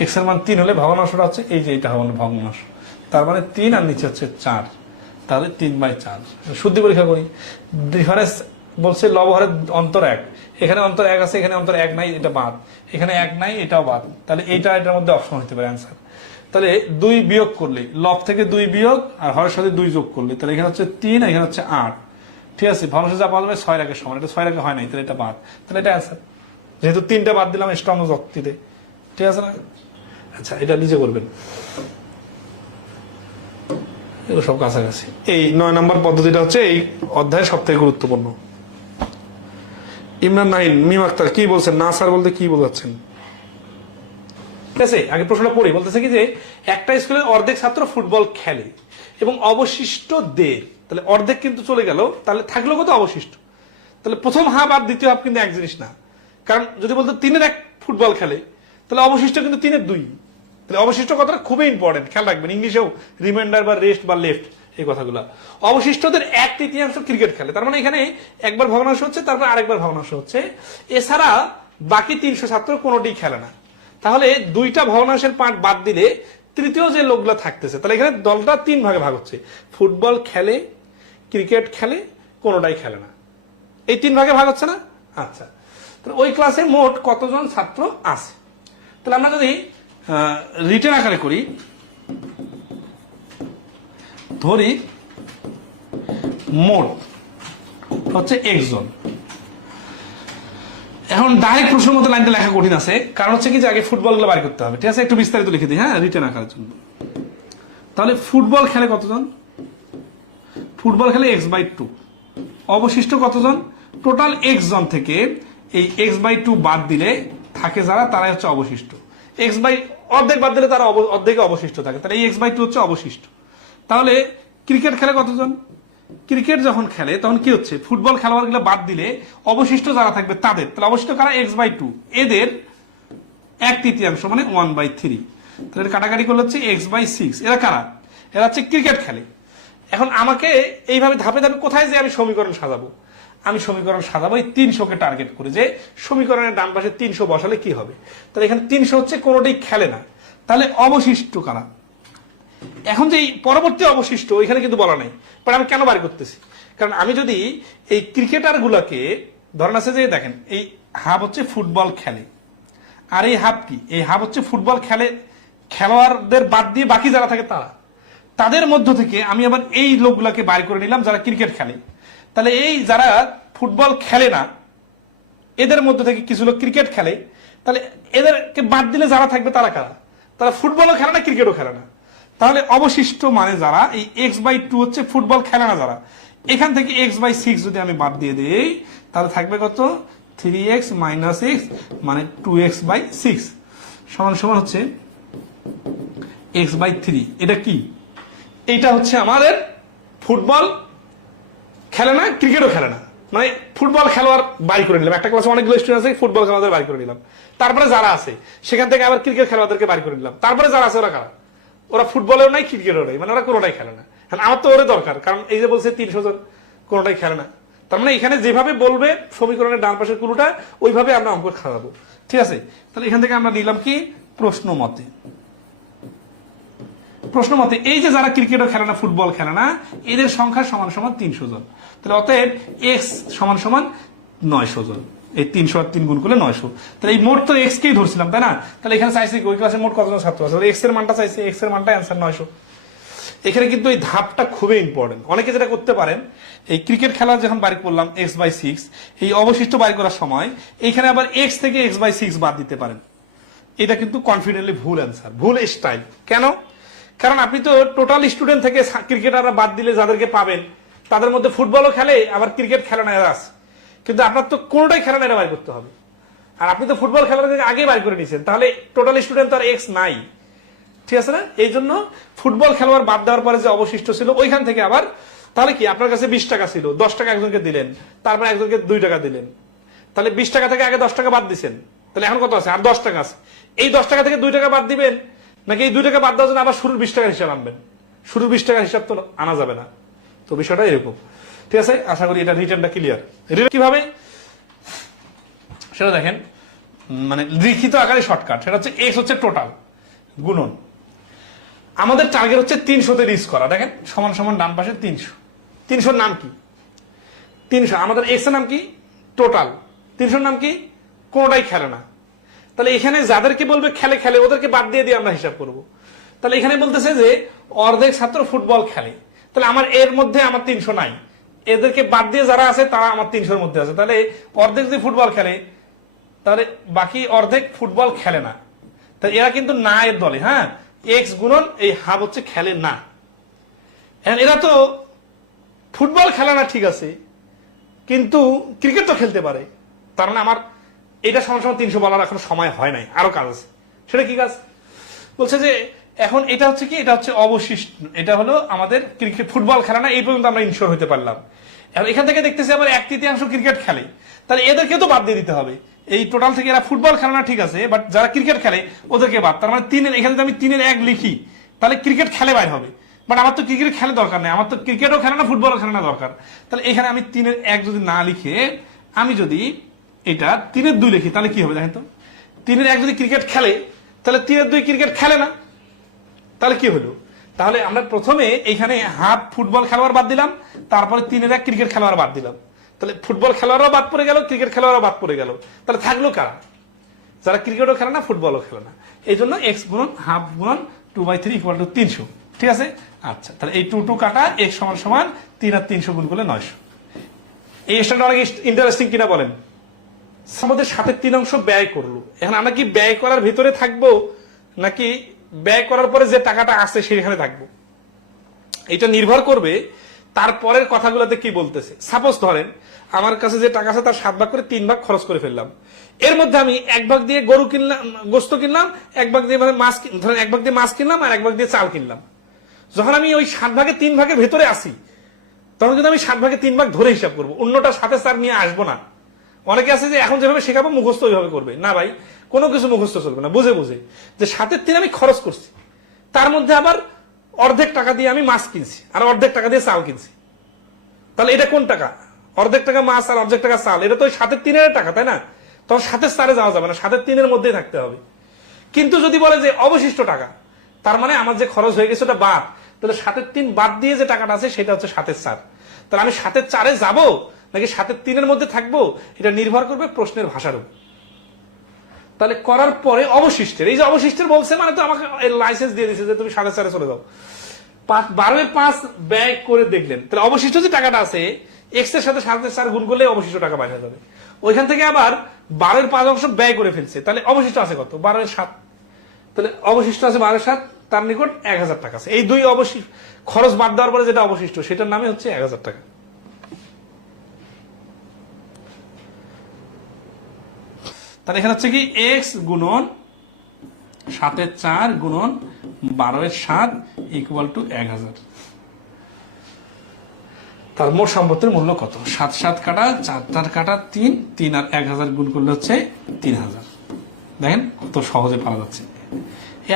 x এর মান 3 হলে ভগ্নাংশটা হচ্ছে এই যে এটা হবে ভগ্নাংশ, তার মানে 3 আর নিচে হচ্ছে 4, তাহলে 3/4। শুদ্ধি পরীক্ষা করি। ডিফারেন্স বলছে লব হরের অন্তর 1, এখানে অন্তর 1 আছে, এখানে অন্তর 1 নাই, এটা বাদ। এখানে 1 নাই, এটাও বাদ। তাহলে এইটা এটার মধ্যে অপশন হতে পারে অ্যান্সার। তাহলে 2 বিয়োগ করলে, লব থেকে 2 বিয়োগ আর হরের সাথে 2 যোগ করলে, তাহলে এখানে হচ্ছে 3, এখানে হচ্ছে 8। ঠিক আছে, ভগ্নাংশ যা পাওয়া যাবে 6 এর সমান। এটা 6 এর হয় নাই, তাহলে এটা বাদ। তাহলে এটা অ্যান্সার, যেহেতু 3টা বাদ দিলাম স্ট্রং যুক্তিতে। ঠিক আছে না? আচ্ছা এটা নিচে করবেন, এগুলো সব কাছাকাছি। এই 9 নম্বর পদ্ধতিটা হচ্ছে এই অধ্যায়ের সব থেকে গুরুত্বপূর্ণ। ইমরান নাইন মিম আক্তার কি বলছেন? না স্যার বলতে কি বোঝাচ্ছেন? ঠিক আছে, আগে প্রশ্নটা পড়ি। বলতেছে কি যে একটা স্কুলের অর্ধেক ছাত্র ফুটবল খেলে এবং অবশিষ্ট দের, তাহলে অর্ধেক কিন্তু চলে গেল, তাহলে থাকলো কত? অবশিষ্ট। তাহলে প্রথম হাফ আর দ্বিতীয় হাফ কিন্তু এক জিনিস না, কারণ যদি বলতো 3-1 ফুটবল খেলে তাহলে অবশিষ্ট কিন্তু 3-2। তাহলে অবশিষ্ট কথাটা খুবই ইম্পর্টেন্ট, খেয়াল রাখবেন। ইংলিশেও রিমাইন্ডার বা রেস্ট বা লেফট এই কথাগুলো। অবশিষ্টদের 1/3 ক্রিকেট খেলে, তার মানে এখানে একবার ভগ্নাংশ হচ্ছে, তারপর আরেকবার ভগ্নাংশ হচ্ছে। এছাড়া বাকি 300 ছাত্র কোনোটি খেলে না। তাহলে 2টা ভগ্নাংশের পার্ট বাদ দিলে তৃতীয় যে লোকগুলো থাকতেছে, তাহলে এখানে দলটা 3 ভাগে ভাগ হচ্ছে। ফুটবল খেলে, ক্রিকেট খেলে, কোনোটাই খেলে না, এই 3 ভাগে ভাগ হচ্ছে না? আচ্ছা, তাহলে ওই ক্লাসে মোট কতজন ছাত্র আছে? তাহলে আমরা যদি রিটেন আকারে করি, ধরি মোট হচ্ছে x জন। এখন ডাইরেক্ট প্রশ্নের মতো লাইনটা লেখা কঠিন আছে, কারণ হচ্ছে কি যে আগে ফুটবলগুলো বার করতে হবে। ঠিক আছে, একটু বিস্তারিত লিখে দিই, হ্যাঁ, রিটেন আকারের জন্য। তাহলে ফুটবল খেলে কতজন? ফুটবল খেলে x/2। অবশিষ্ট কতজন? টোটাল x জন থেকে এই x/2 বাদ দিলে থাকে যারা, তারাই হচ্ছে অবশিষ্ট। অর্ধেক বাদ দিলে তারা অর্ধেকে অবশিষ্ট থাকে, তাহলে এই x/2 হচ্ছে অবশিষ্ট। তাহলে ক্রিকেট খেলে কতজন? ক্রিকেট যখন খেলে তখন কি হচ্ছে? ফুটবল খেলোয়াড় গুলো বাদ দিলে অবশিষ্ট যারা থাকবে তাদের, তাহলে অবশিষ্ট কারা? x/2, এদের 1/3 মানে 1/3। তাহলে কাটাকাটি করলে হচ্ছে x/6। এরা কারা? এরা হচ্ছে ক্রিকেট খেলে। এখন আমাকে এইভাবে ধাপে ধাপে কোথায় যে আমি সমীকরণ সাজাবো? আমি সমীকরণ সাজাবো এই 300কে টার্গেট করে, যে সমীকরণের ডান পাশে 300 বসালে কি হবে। তাহলে এখানে 300 হচ্ছে কোনোটাই খেলে না, তাহলে অবশিষ্ট কারা? এখন যে পরবর্তী অবশিষ্ট এখানে কিন্তু বলা নাই, বাট আমি কেন বার করতেছি? কারণ আমি যদি এই ক্রিকেটার গুলাকে ধরেন আছে যে দেখেন এই হাফ হচ্ছে ফুটবল খেলে, আর এই হাফ কি? এই হাফ হচ্ছে ফুটবল খেলে খেলোয়াড়দের বাদ দিয়ে বাকি যারা থাকে তারা, তাদের মধ্য থেকে আমি আবার এই লোকগুলাকে বাইর করে নিলাম যারা ক্রিকেট খেলে। তাহলে এই যারা ফুটবল খেলে না এদের মধ্য থেকে কিছু লোক ক্রিকেট খেলে, তাহলে এদেরকে বাদ দিলে যারা থাকবে তারা কারা? তারা ফুটবলও খেলে না, ক্রিকেটও খেলে না। তাহলে অবশিষ্ট মানে যারা এই x/2 হচ্ছে ফুটবল খেলে না যারা, এখান থেকে x/6 যদি আমি বাদ দিয়ে দিই তাহলে থাকবে কত? 3x - x মানে 2x/6 সমান সমান হচ্ছে x/3। এটা কি? এটা হচ্ছে আমাদের ফুটবল খেলে না, ক্রিকেটও খেলে না, মানে ফুটবল খেলোয়াড় বাই করে নিলাম। একটা ক্লাসে অনেকগুলো স্টুডেন্ট আছে, ফুটবল খেলোয়াড়দের বাই করে নিলাম। তারপরে যারা আছে সেখান থেকে আবার ক্রিকেট খেলোয়াড়দেরকে বাই করে নিলাম। তারপরে যারা আছে ওরা কারা? ওরা ফুটবলেও নাই, ক্রিকেটও নাই, মানে ওরা কোনোটাই খেলে না। আমার তো ওরে দরকার, কারণ এই যে বলছে 300 জন কোনোটাই খেলে না। তার মানে এখানে যেভাবে বলবে সমীকরণের ডান পাশের কুলুটা ওইভাবে আমরা অঙ্ক খাওয়াবো। ঠিক আছে, তাহলে এখান থেকে আমরা নিলাম কি? প্রশ্ন মতে। প্রশ্ন মতে এই যে যারা ক্রিকেটও খেলে না, ফুটবল খেলে না, এদের সংখ্যা সমান সমান 300 জন। তাহলে অতএব এক্স সমান সমান 900 জন। এই 300 আর 3 গুণ করলে 900। তাহলে এই মোট তো এক্স কেই ধরছিলাম, তাই না? তাহলে এখানে চাইছি ওই ক্লাসে মোট কতজন ছাত্র আছে, এক্স এর মানটা চাইছি, এক্স এর মানটা অ্যান্সার 900। এখানে কিন্তু এই ধাপটা খুবই ইম্পর্টেন্ট। অনেকে যেটা করতে পারেন, এই ক্রিকেট খেলা যখন বাড়ি করলাম x/6, এই অবশিষ্ট বাড়ি করার সময় এইখানে আবার এক্স থেকে x/6 বাদ দিতে পারেন। এটা কিন্তু কনফিডেন্টলি ভুল অ্যান্সার, ভুল স্টাইল। কেন? কারণ আপনি তো টোটাল স্টুডেন্ট থেকে ক্রিকেটাররা বাদ দিলে যাদেরকে পাবেন তাদের মধ্যে ফুটবলও খেলে আবার ক্রিকেট খেলে না এরা আছে, কিন্তু আপনার তো কোনোটাই খেলে না, এটা বাই করতে হবে। আর আপনি তো ফুটবল খেলার থেকে আগে বাই করে নিয়েছেন, তাহলে টোটাল স্টুডেন্ট তো আর এক্স নাই। ঠিক আছে না? এই জন্য ফুটবল খেলোয়াড় বাদ দেওয়ার পরে যে অবশিষ্ট ছিল ওইখান থেকে আবার, তাহলে কি আপনার কাছে 20 টাকা ছিল, 10 টাকা একজনকে দিলেন, তারপরে একজনকে 2 টাকা দিলেন, তাহলে 20 টাকা থেকে আগে 10 টাকা বাদ দিচ্ছেন, তাহলে এখন কত আছে? আর 10 টাকা আছে। এই 10 টাকা থেকে 2 টাকা বাদ দিবেন, নাকি এই 2 টাকা বাদ দেওয়ার জন্য আবার শুরুর 20 টাকার হিসাব আনবেন? শুরুর 20 টাকার হিসাব তো আনা যাবে না। তো বিষয়টা এরকম। ঠিক আছে, আশা করি এটা রিটার্নটা ক্লিয়ার। কিভাবে সেটা দেখেন, মানে লিখিত আকারে শর্টকাট। সেটা হচ্ছে এক্স হচ্ছে টোটাল গুণন, আমাদের টার্গেট হচ্ছে 300 তে রিচ করা। দেখেন সমান সমান ডান পাশে 300। 300 নাম কি? 300 আমাদের এক্স এর নাম কি? টোটাল। 300 নাম কি? কোনোটাই খেলে না। তাহলে এখানে যাদেরকে বলবে খেলে খেলে ওদেরকে বাদ দিয়ে দিয়ে আমরা হিসাব করব। তাহলে এখানে বলতেছে যে অর্ধেক ছাত্র ফুটবল খেলে, তাহলে আমার এর মধ্যে আমার 300 নাই, এদেরকে বাদ দিয়ে যারা আছে তারা আমার 300-র মধ্যে আছে। তাহলে অর্ধেক যদি ফুটবল খেলে তাহলে বাকি অর্ধেক ফুটবল খেলে না, তা এরা কিন্তু না এর দলে, হ্যাঁ, এক্স গুণন এই হাফ হচ্ছে খেলে না। এরা তো ফুটবল খেলে না ঠিক আছে, কিন্তু ক্রিকেট তো খেলতে পারে। তার মানে আমার এটা সমান সমান 300 বলার এখন সময় হয় নাই, আরো কাজ আছে। সেটা কি কাজ বলছে যে এখন এটা হচ্ছে কি, এটা হচ্ছে অবশিষ্ট, এটা হলো আমাদের ক্রিকেট ফুটবল খেলা না, এই পর্যন্ত আমরা ইনশোর হতে পারলাম। এখান থেকে দেখতেছি আবার 1/3 ক্রিকেট খেলে, তাহলে এদেরকে তো বাদ দিয়ে দিতে হবে এই টোটাল থেকে। এরা ফুটবল খেলে না ঠিক আছে, বাট যারা ক্রিকেট খেলে ওদেরকে বাদ। তার মানে 3 এখানে যদি আমি 3 1 লিখি তাহলে ক্রিকেট খেলে বাইর হবে, বাট আমার তো ক্রিকেট খেলে দরকার নেই, আমার তো ক্রিকেটও খেলে না ফুটবলও খেলে না দরকার। তাহলে এখানে আমি 3 1 যদি না লিখে আমি যদি এটা 3 2 লিখি তাহলে কি হবে দেখেন তো। 3 1 যদি ক্রিকেট খেলে তাহলে 3 2 ক্রিকেট খেলে না, তাহলে কি হলো? তাহলে আমরা প্রথমে এখানে হাফ ফুটবল খেলোয়াড় বাদ দিলাম, তারপরে 3 1 ক্রিকেট খেলোয়াড় বাদ দিলাম। তাহলে ফুটবল খেলোয়াড়ও বাদ পড়ে গেল, ক্রিকেট খেলোয়াড়ও বাদ পড়ে গেল। তাহলে থাকলো কারা? যারা ক্রিকেটও খেলে না ফুটবলও খেলে না। এই জন্য এক্স গুণন হাফ গুণন 2/3 ইকুয়াল টু 300। ঠিক আছে, আচ্ছা, তাহলে এই 2 2 কাটা, এক্স সমান সমান 3 আর 300 গুণ করলে 900। এই স্টেটমেন্টটা অনেক ইন্টারেস্টিং কিনা বলেন? আমাদের সাথে 3 অংশ ব্যয় করলো, এখন আমরা কি ব্যয় করার ভিতরে থাকবো নাকি ব্যয় করার পরে যে টাকাটা আসছে সেখানে থাকবো? এটা নির্ভর করবে তারপরের কথাগুলোতে কি বলতেছে। সাপোজ ধরেন আমার কাছে যে টাকা আছে তার 7 ভাগ করে 3 ভাগ খরচ করে ফেললাম। এর মধ্যে আমি 1 ভাগ দিয়ে গরু কিনলাম, গোস্ত কিনলাম, 1 ভাগ দিয়ে মাছ, ধরেন 1 ভাগ দিয়ে মাছ কিনলাম আর 1 ভাগ দিয়ে চাল কিনলাম। যখন আমি ওই 7 ভাগে 3 ভাগের ভেতরে আসি তখন কিন্তু আমি 7 ভাগে 3 ভাগ ধরে হিসাব করবো, অন্যটা সাথে সার নিয়ে আসবো না। অনেকে আছে যে এখন যেভাবে শেখাবো মুখস্থ ওইভাবে করবে না। ভাই, কোনো কিছু মুখস্থ চলবে না, বুঝে বুঝে যে 7 3 আমি খরচ করছি, তার মধ্যে আবার অর্ধেক টাকা দিয়ে আমি মাছ কিনছি আর অর্ধেক টাকা দিয়ে চাল কিনছি। তাহলে এটা কোন টাকা? অর্ধেক টাকা মাছ আর অর্ধেক টাকা চাল, এটা তো 7 3 টাকা, তাই না? তখন 7 4 যাওয়া যাবে না, 7 3 মধ্যেই থাকতে হবে। কিন্তু যদি বলে যে অবশিষ্ট টাকা, তার মানে আমার যে খরচ হয়ে গেছে ওটা বাদ, তাহলে 7 3 বাদ দিয়ে যে টাকাটা আছে সেটা হচ্ছে 7 4। তাহলে আমি 7 4 যাবো নাকি 7 3 মধ্যে থাকবো, এটা নির্ভর করবে প্রশ্নের ভাষার উপর। তাহলে করার পরে অবশিষ্টের, এই যে অবশিষ্টের বলছে মানে তো আমাকে লাইসেন্স দিয়ে দিচ্ছে যে তুমি 7 4 চলে যাও। 12 5 ব্যয় করে দেখলেন, তাহলে অবশিষ্ট যে টাকাটা আছে এক্স এর সাথে 7 4 গুণ করলে অবশিষ্ট টাকা বাইরে যাবে। ওইখান থেকে আবার 12 5 অংশ ব্যয় করে ফেলছে, তাহলে অবশিষ্ট আছে কত? 12 7। তাহলে অবশিষ্ট আছে 12 7, তার নিকট 1000 টাকা আছে। এই দুই অবশিষ্ট খরচ বাদ দেওয়ার পরে যেটা অবশিষ্ট সেটার নামে হচ্ছে 1000 টাকা। তাহলে এখানে হচ্ছে কি এক্স গুণন 7 4 গুণন 12 7 ইকুয়াল টু 1000। তার মোট সম্পত্তির মূল্য কত? 7 7 কাটা 4 4 কাটা 3 3 আর 1000 গুণ করলে হচ্ছে 3000। দেখেন কত সহজে পারা যাচ্ছে।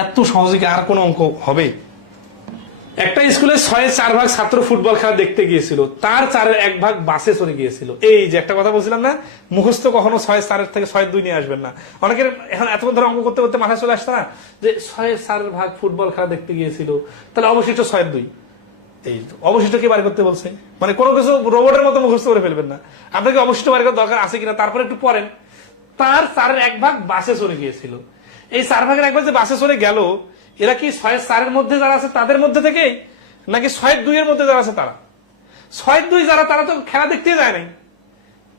এত সহজে কি আর কোন অঙ্ক হবে? একটা স্কুলে 6 4 ভাগ ছাত্র ফুটবল খেলা দেখতে গিয়েছিল, তার 4 1 ভাগ বাসে চলে গিয়েছিল। এই যে একটা কথা বলছিলাম না, মুখস্থ কখনো 6 4 থেকে 6 2 নিয়ে আসবেন না। অনেকের এখন এত ধরে অঙ্ক করতে করতে মাথায় চলে আসছে না যে 6 4 ভাগ ফুটবল খেলা দেখতে গিয়েছিল, তাহলে অবশিষ্ট 6 2। এই অবশিষ্ট কি বার করতে বলছে? মানে কোনো কিছু রোবটের মতো মুখস্থ করে ফেলবেন না, আপনাকে অবশিষ্ট বার করার দরকার আছে কিনা তারপরে একটু পড়েন। তার 4 1 ভাগ বাসে চলে গিয়েছিল, এই 4 ভাগের 1 ভাগ যে বাসে চলে গেল, এরা কি 6 4 এর মধ্যে যারা আছে তাদের মধ্যে থেকে নাকি 6 2 এর মধ্যে যারা আছে তারা? 6 2 যারা, তারা তো খেলা দেখতে যায় নাই,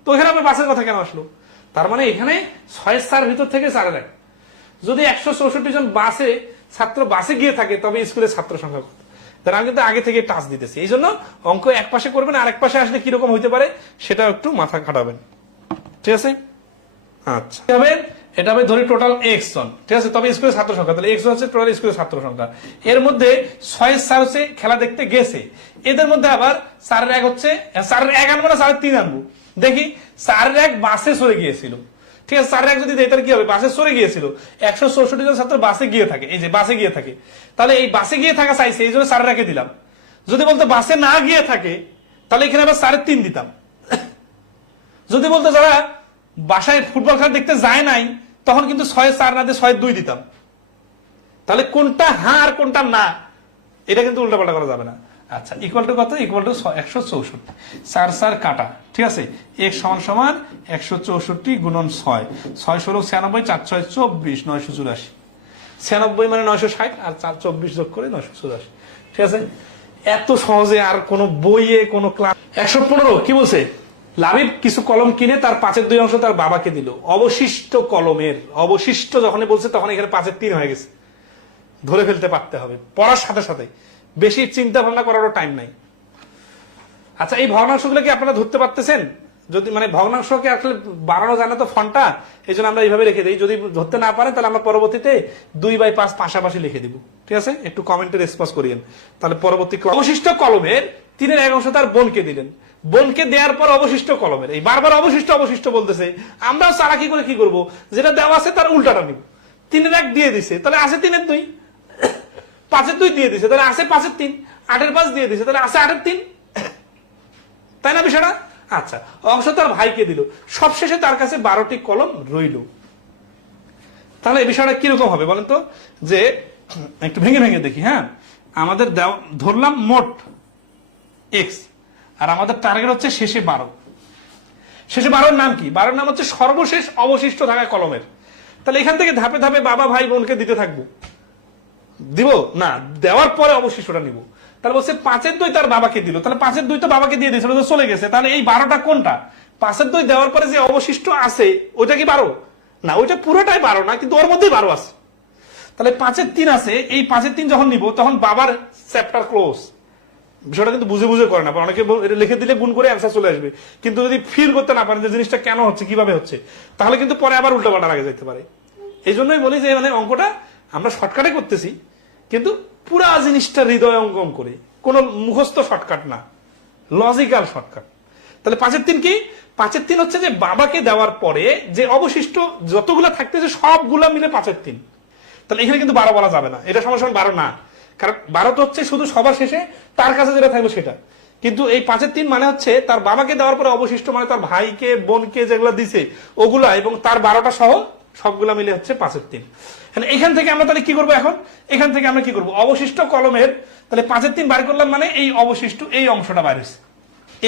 তো এখানে আপনার বাসের কথা কেন আসলো? তার মানে এখানে 6 4 ভিতর থেকে 4 1। যদি 164 জন বাসে ছাত্র বাসে গিয়ে থাকে তবে স্কুলের ছাত্র সংখ্যা কত? তারা আমি কিন্তু আগে থেকে টাচ দিতেছি, এই জন্য অঙ্ক এক পাশে করবেন, আরেক পাশে আসলে কিরকম হইতে পারে সেটা একটু মাথা খাটাবেন। ঠিক আছে, আচ্ছা এটা হবে ধরি টোটাল এক্স জন, ঠিক আছে, তবে স্কুলের ছাত্র সংখ্যা, তাহলে এক্স হচ্ছে টোটাল স্কুলের ছাত্র সংখ্যা। এর মধ্যে 6 4 হচ্ছে খেলা দেখতে গেছে, এদের মধ্যে আবার 4 1 হচ্ছে 4 1 আনবো না 4 3 আনবো, দেখি 4 1 বাসে চলে গিয়েছিল। ঠিক আছে, 4 1 যদি দেয় তাহলে কি হবে? বাসে চলে গিয়েছিল, 164 জন ছাত্র বাসে গিয়ে থাকে, এই যে বাসে গিয়ে থাকে, তাহলে এই বাসে গিয়ে থাকা চাইছে এই জন্য 4 1 দিলাম। যদি বলতো বাসে না গিয়ে থাকে তাহলে এখানে আবার 4 3 দিতাম। যদি বলতো যারা বাসায় ফুটবল খেলা দেখতে যায় নাই তখন কিন্তু 6 4 না দিয়ে 6 2 দিতাম। তাহলে কোনটা হ্যাঁ আর কোনটা না এটা কিন্তু উল্টাপাল্টা করা যাবে না। আচ্ছা, ইকুয়াল টু কত? Equal to 164। 4 4 কাটা, ঠিক আছে, x সমান সমান 164 গুণন 6 6 16 96 4 6 24 984। 96 মানে 960 আর 4 24 যোগ করে 984। ঠিক আছে, এত সহজে আর কোন বইয়ে কোন ক্লাস 115 কি বলছে লাবিব কিছু কলম কিনে তার 5/2 তার বাবাকে দিল, অবশিষ্ট কলমের অবশিষ্ট যখনই বলছে তখন এখানে 5/3 হয়ে গেছে। ধরে ফেলতে পারতে হবে পড়ার সাথে সাথে, বেশি চিন্তা ভাবনা করারও টাইম নাই। আচ্ছা, এই ভগ্নাংশগুলো কি আপনারা ধরতে পারতেছেন? যদি মানে ভগ্নাংশকে আসলে বাড়ানো যায় না তো ফন্টটা, এই জন্য আমরা এইভাবে রেখে দিই। যদি ধরতে না পারেন তাহলে আমরা পরবর্তীতে 2/5 পাশাপাশি লিখে দিব, ঠিক আছে? একটু কমেন্টে রেসপন্স করিয়েন, তাহলে পরবর্তী। অবশিষ্ট কলমের 3/1 তার বোনকে দিলেন, বোনকে দেওয়ার পর অবশিষ্ট কলমের, এই বারবার অবশিষ্ট অবশিষ্ট বলতেছে, আমরাও চালাকি করে কি করব, যেটা দেওয়া আছে তার উল্টাটা নিব। 3/1 দিয়ে দিছে, তাহলে আছে 3/2, 5/2 দিয়ে দিছে, তাহলে আছে 5/3, 8/5 দিয়ে দিছে, তাহলে আছে 8/3, তাই না বিষয়টা? আচ্ছা, অংশ তার ভাইকে দিল, সবশেষে তার কাছে 12টি কলম রইল। তাহলে এই বিষয়টা কিরকম হবে বলেন তো? যে একটু ভেঙে ভেঙে দেখি। হ্যাঁ, আমাদের ধরলাম মোট এক্স, আর আমাদের টার্গেট হচ্ছে শেষে 12। শেষে 12 নাম কি? 12 নাম হচ্ছে সর্বশেষ অবশিষ্ট থাকা কলমের। তাহলে এখান থেকে ধাপে ধাপে বাবা ভাই বোনকে দিতে থাকবো, দিব না, দেওয়ার পরে অবশিষ্টটা নিব। তাহলে বলছে 5/2 তার বাবাকে দিল, তাহলে 5/2 তো বাবাকে দিয়ে দিয়েছিল, চলে গেছে। তাহলে এই 12টা কোনটা? 5/2 দেওয়ার পরে যে অবশিষ্ট আছে ওইটা কি 12 না? ওইটা পুরোটাই 12 না, কিন্তু ওর মধ্যেই 12 আছে। তাহলে 5/3 আছে, এই 5/3 যখন নিব তখন বাবার চ্যাপ্টার ক্লোজ। বিষয়টা কিন্তু বুঝে বুঝে করে না, অনেকে লিখে দিলে গুণ করে অ্যান্সার চলে আসবে, কিন্তু যদি ফিল করতে না পারেন যে জিনিসটা কেন হচ্ছে কিভাবে হচ্ছে, তাহলে কিন্তু পরে আবার উল্টাপাল্টা লাগে যেতে পারে। এই জন্যই বলি যে মানে অঙ্কটা আমরা শর্টকাটে করতেছি, কিন্তু পুরা জিনিসটা হৃদয় অঙ্কন করে, কোন মুখস্থ শর্টকাট না, লজিক্যাল শর্টকাট। তাহলে 5/3 কি? 5/3 হচ্ছে যে বাবাকে দেওয়ার পরে যে অবশিষ্ট যতগুলা থাকতেছে সবগুলা মিলে 5/3। তাহলে এখানে কিন্তু 12 বলা যাবে না, এটা সমান সমান 12 না, কারণ 12 তো হচ্ছে শুধু সবার শেষে তার কাছে যেটা থাকবে সেটা। কিন্তু এই 5/3 মানে হচ্ছে তার বাবাকে দেওয়ার পরে অবশিষ্ট, মানে তার ভাইকে বোনকে যেগুলো দিছে ওগুলা এবং তার 12টা সহ সবগুলা মিলে হচ্ছে 5/3। এখান থেকে আমরা তাহলে কি করবো? এখন এখান থেকে আমরা কি করবো? অবশিষ্ট কলমের তাহলে 5/3 বার করলাম, মানে এই অবশিষ্ট এই অংশটা বাইরে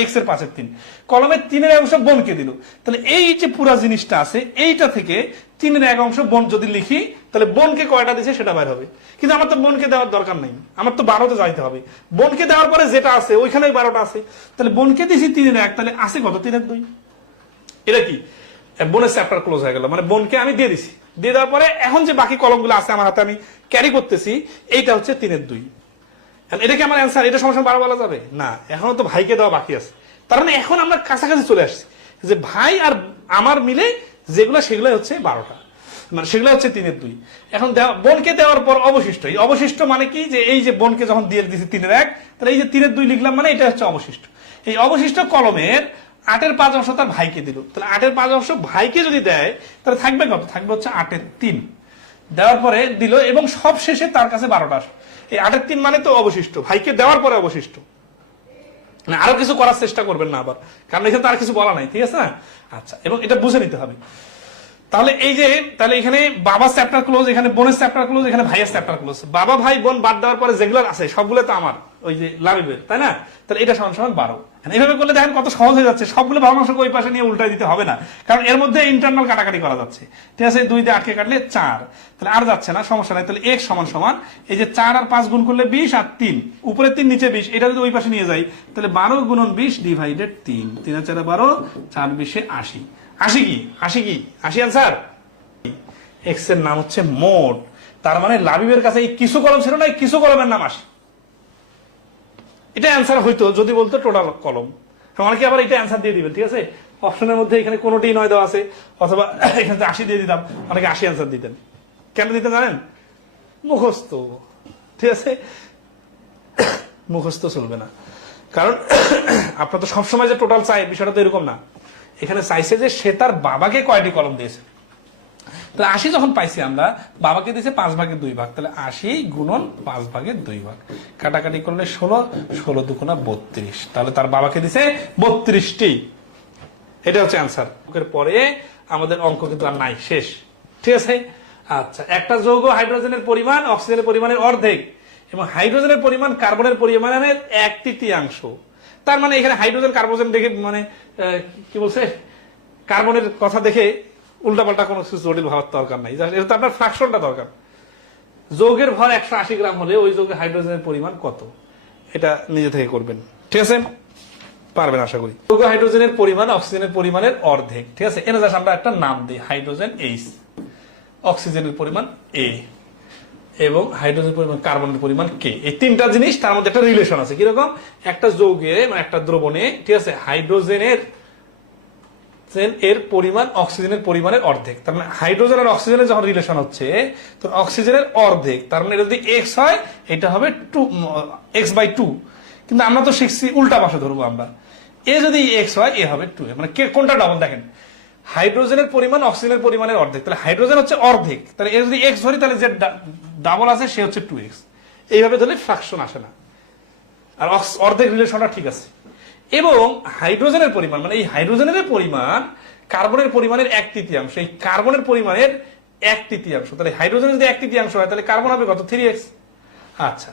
এক্স এর 5/3, কলমের 3/1 অংশ বোনকে দিল। তাহলে এই যে পুরা জিনিসটা আছে এইটা থেকে 3/1 অংশ বোন যদি লিখি, তাহলে বোনকে কয়টা দিছে সেটা বাইর হবে। কিন্তু আমার তো বোনকে দেওয়ার দরকার নাই, আমার তো 12তে যাইতে হবে। বোনকে দেওয়ার পরে যেটা আছে ওইখানে 12টা আছে, তাহলে বোনকে দিছি 3/1, তাহলে আছে কত? 3/2। এটা কি? বোনের চ্যাপ্টার ক্লোজ হয়ে গেল, মানে বোনকে আমি দিয়ে দিছি, দিয়ে দেওয়ার পরে এখন যে বাকি কলমগুলো আছে আমার হাতে আমি ক্যারি করতেছি, এইটা হচ্ছে 3/2। এটা কি আমার অ্যান্সার? এটা সমস্যা 12 বলা যাবে না, এখনো তো ভাইকে দেওয়া বাকি আছে। তার মানে এখন আমরা কাছাকাছি চলে আসছি, যে ভাই আর আমার মিলে যেগুলো সেগুলো হচ্ছে 12টা, মানে সেগুলো হচ্ছে 3/2। এখন বোনকে দেওয়ার পর অবশিষ্ট, এই অবশিষ্ট মানে কি? যে এই যে বোনকে যখন দিয়ে দিয়েছি 3/1, তাহলে এই যে 3/2 লিখলাম, মানে এটা হচ্ছে অবশিষ্ট। এই অবশিষ্ট কলমের 8/5 অংশ তার ভাইকে দিল, তাহলে 8/5 অংশ ভাইকে যদি দেয় তাহলে থাকবে কত? থাকবে হচ্ছে 8/3। দেওয়ার পরে দিল এবং সব শেষে তার কাছে 12টা আসে। এই 8/3 মানে তো অবশিষ্ট, ভাইকে দেওয়ার পরে অবশিষ্ট, মানে আরো কিছু করার চেষ্টা করবেন না আবার, কারণ এখানে তো আর কিছু বলা নাই, ঠিক আছে না? আচ্ছা, এবং এটা বুঝে নিতে হবে। তাহলে এই যে তাহলে এখানে বাবার চ্যাপ্টার ক্লোজ, এখানে বোনের চ্যাপ্টার ক্লোজ, এখানে ভাইয়ের চ্যাপ্টার ক্লোজ। বাবা ভাই বোন বাদ দেওয়ার পরে যেগুলো আছে সবগুলো তো আমার ওই যে লাবিবের, তাই না? তাহলে এটা সমান সমান 12। এইভাবে করলে দেখেন কত সহজ হয়ে যাচ্ছে, সবগুলো ভগ্নাংশকে ওই পাশে নিয়ে উল্টাই দিতে হবে না, কারণ এর মধ্যে ইন্টারনাল কাটাকাটি করা যাচ্ছে, ঠিক আছে? 2 দিয়ে 8 কাটলে 4, তাহলে আর যাচ্ছে না, সমস্যা নাই। তাহলে x সমান সমান এই যে 4 আর 5 গুণ করলে 20 আর 3, উপরে 3 নিচে 20, এটা যদি ওই পাশে নিয়ে যাই তাহলে 12 গুণন 20 ডিভাইডেড 3, 3 আর 4 12, 4 20 80। 80 কি? 80 কি? 80 অ্যান্সার। এক্স এর নাম হচ্ছে মোট, তার মানে লাবিবের কাছে এই কিছু কলম ছিল না, এই কিছু কলমের নাম 80। এটা অ্যান্সার হইতো যদি বলতো টোটাল কলম। অনেকে আবার এটা অ্যান্সার দিয়ে দিবেন, ঠিক আছে? অপশনের মধ্যে এখানে কোনোটি 9 দেওয়া আছে, অথবা এখানে 80 দিয়ে দিতাম, অনেকে 80 অ্যান্সার দিতেন। কেন দিতেন জানেন? মুখস্থ, ঠিক আছে? মুখস্থ চলবে না, কারণ আপনার তো সবসময় যে টোটাল চাই বিষয়টা তো এরকম না। এখানে চাইছে যে সে তার বাবাকে কয়টি কলম দিয়েছে। তাহলে 80 যখন পাইছি আমরা, বাবাকে দিয়েছে 5/2 তাহলে 80 গুণন 5/2, কাটাকাটি করলে 16, 16 দুগুণা 32, তাহলে তার বাবাকে দিছে 32টি। এটা হচ্ছে অ্যান্সার। এর পরে আমাদের অঙ্ক কিন্তু আর নাই, শেষ, ঠিক আছে? আচ্ছা, একটা যৌগ হাইড্রোজেনের পরিমাণ অক্সিজেনের পরিমাণের অর্ধেক এবং হাইড্রোজেনের পরিমাণ কার্বনের পরিমাণের 1/3। তার মানে এখানে হাইড্রোজেন কার্বন দেখে মানে কি বলছে, কার্বনের কথা দেখে উল্টাপাল্টা কোনো জটিল ভাবার দরকার নাই, এটা তো আপনার ফ্র্যাকশনটা দরকার। যৌগের ভর 180 গ্রাম হলে ওই যৌগের হাইড্রোজেনের পরিমাণ কত, এটা নিজে থেকে করবেন, ঠিক আছে? পারবেন আশা করি। যৌগ হাইড্রোজেনের পরিমাণ অক্সিজেনের পরিমাণের অর্ধেক, ঠিক আছে। এনে জাস্ট আমরা একটা নাম দিই, হাইড্রোজেন H, অক্সিজেনের পরিমাণ A এবং হাইড্রোজেন পরিমাণ কার্বনের পরিমাণ K। এই তিনটা জিনিস তার মধ্যে একটা রিলেশন আছে। কিরকম? একটা যৌগে মানে একটা দ্রবণে, ঠিক আছে, হাইড্রোজেনের এর পরিমাণ অক্সিজেনের পরিমাণের অর্ধেক। তার মানে হাইড্রোজেন আর অক্সিজেনের যখন রিলেশন হচ্ছে, তো অক্সিজেনের অর্ধেক, তার মানে এটা যদি x হয় এটা হবে x/2। কিন্তু আমরা তো শিখছি উল্টা পাশে ধরবো আমরা, এ যদি x হয় এ হবে 2, মানে কোনটা ডাবল? দেখেন, হাইড্রোজেনের পরিমাণ অক্সিজেনের পরিমাণের অর্ধেক, তাহলে হাইড্রোজেন হচ্ছে অর্ধেক, তাহলে এ যদি x ধরি তাহলে যে ডাবল আছে সে হচ্ছে 2x। এইভাবে ধরলে ফ্র্যাকশন আসে না, আর অর্ধেক রিলেশনটা ঠিক আছে। এবং হাইড্রোজেনের পরিমাণ মানে এই হাইড্রোজেনের পরিমাণ কার্বনের পরিমাণের 1/3, এই কার্বনের পরিমাণের 1/3। তাহলে হাইড্রোজেনের যদি 1/3 হয় তাহলে কার্বন হবে কত? 3x। আচ্ছা,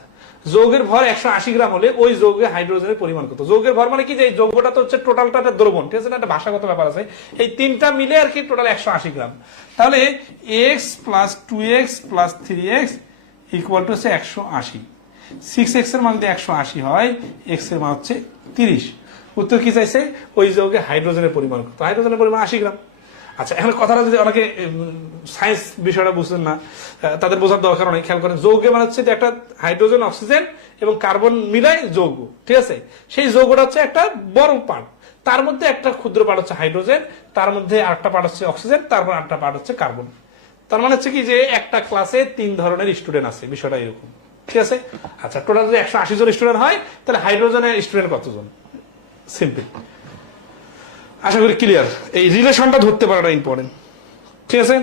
যৌগের ভর 180 গ্রাম হলে ওই যৌগে হাইড্রোজেনের পরিমাণ কত? যৌগের ভর মানে কি, যে এই যৌগটা তো হচ্ছে টোটালটা একটা দ্রবণ, ঠিক আছে, একটা ভাষাগত ব্যাপার আছে, এই তিনটা মিলে আর কি টোটাল 180 গ্রাম। তাহলে x + 2x + 3x = হচ্ছে 180। 6x এর মান যদি 180 হয়, x এর মান হচ্ছে 30। উত্তর কি চাইছে? ওই যৌগে হাইড্রোজেনের পরিমাণ কত? হাইড্রোজেনের পরিমাণ 80 গ্রাম। আচ্ছা, এখন কথাটা যদি অনেকে সায়েন্স বিষয়টা বুঝছেন না, তাদের বোঝার দরকার নেই। খেয়াল করেন, যৌগে মানে হচ্ছে যে একটা হাইড্রোজেন, অক্সিজেন এবং কার্বন মিলায় যৌগ, ঠিক আছে। সেই যৌগটা হচ্ছে একটা বড় পার্ট, তার মধ্যে একটা ক্ষুদ্র পার্ট হচ্ছে হাইড্রোজেন, তার মধ্যে আরেকটা পার্ট হচ্ছে অক্সিজেন, তারপর আরেকটা পার্ট হচ্ছে কার্বন। তার মানে হচ্ছে কি যে একটা ক্লাসে 3 ধরনের স্টুডেন্ট আছে, বিষয়টা এরকম, ঠিক আছে। আচ্ছা, টোটাল যদি 180 জন স্টুডেন্ট হয় তাহলে হাইড্রোজেনের স্টুডেন্ট কতজন? সিম্পল। আশা করি ক্লিয়ার। এই রিলেশনটা ধরতে পারাটা ইম্পর্টেন্ট, ঠিক আছে।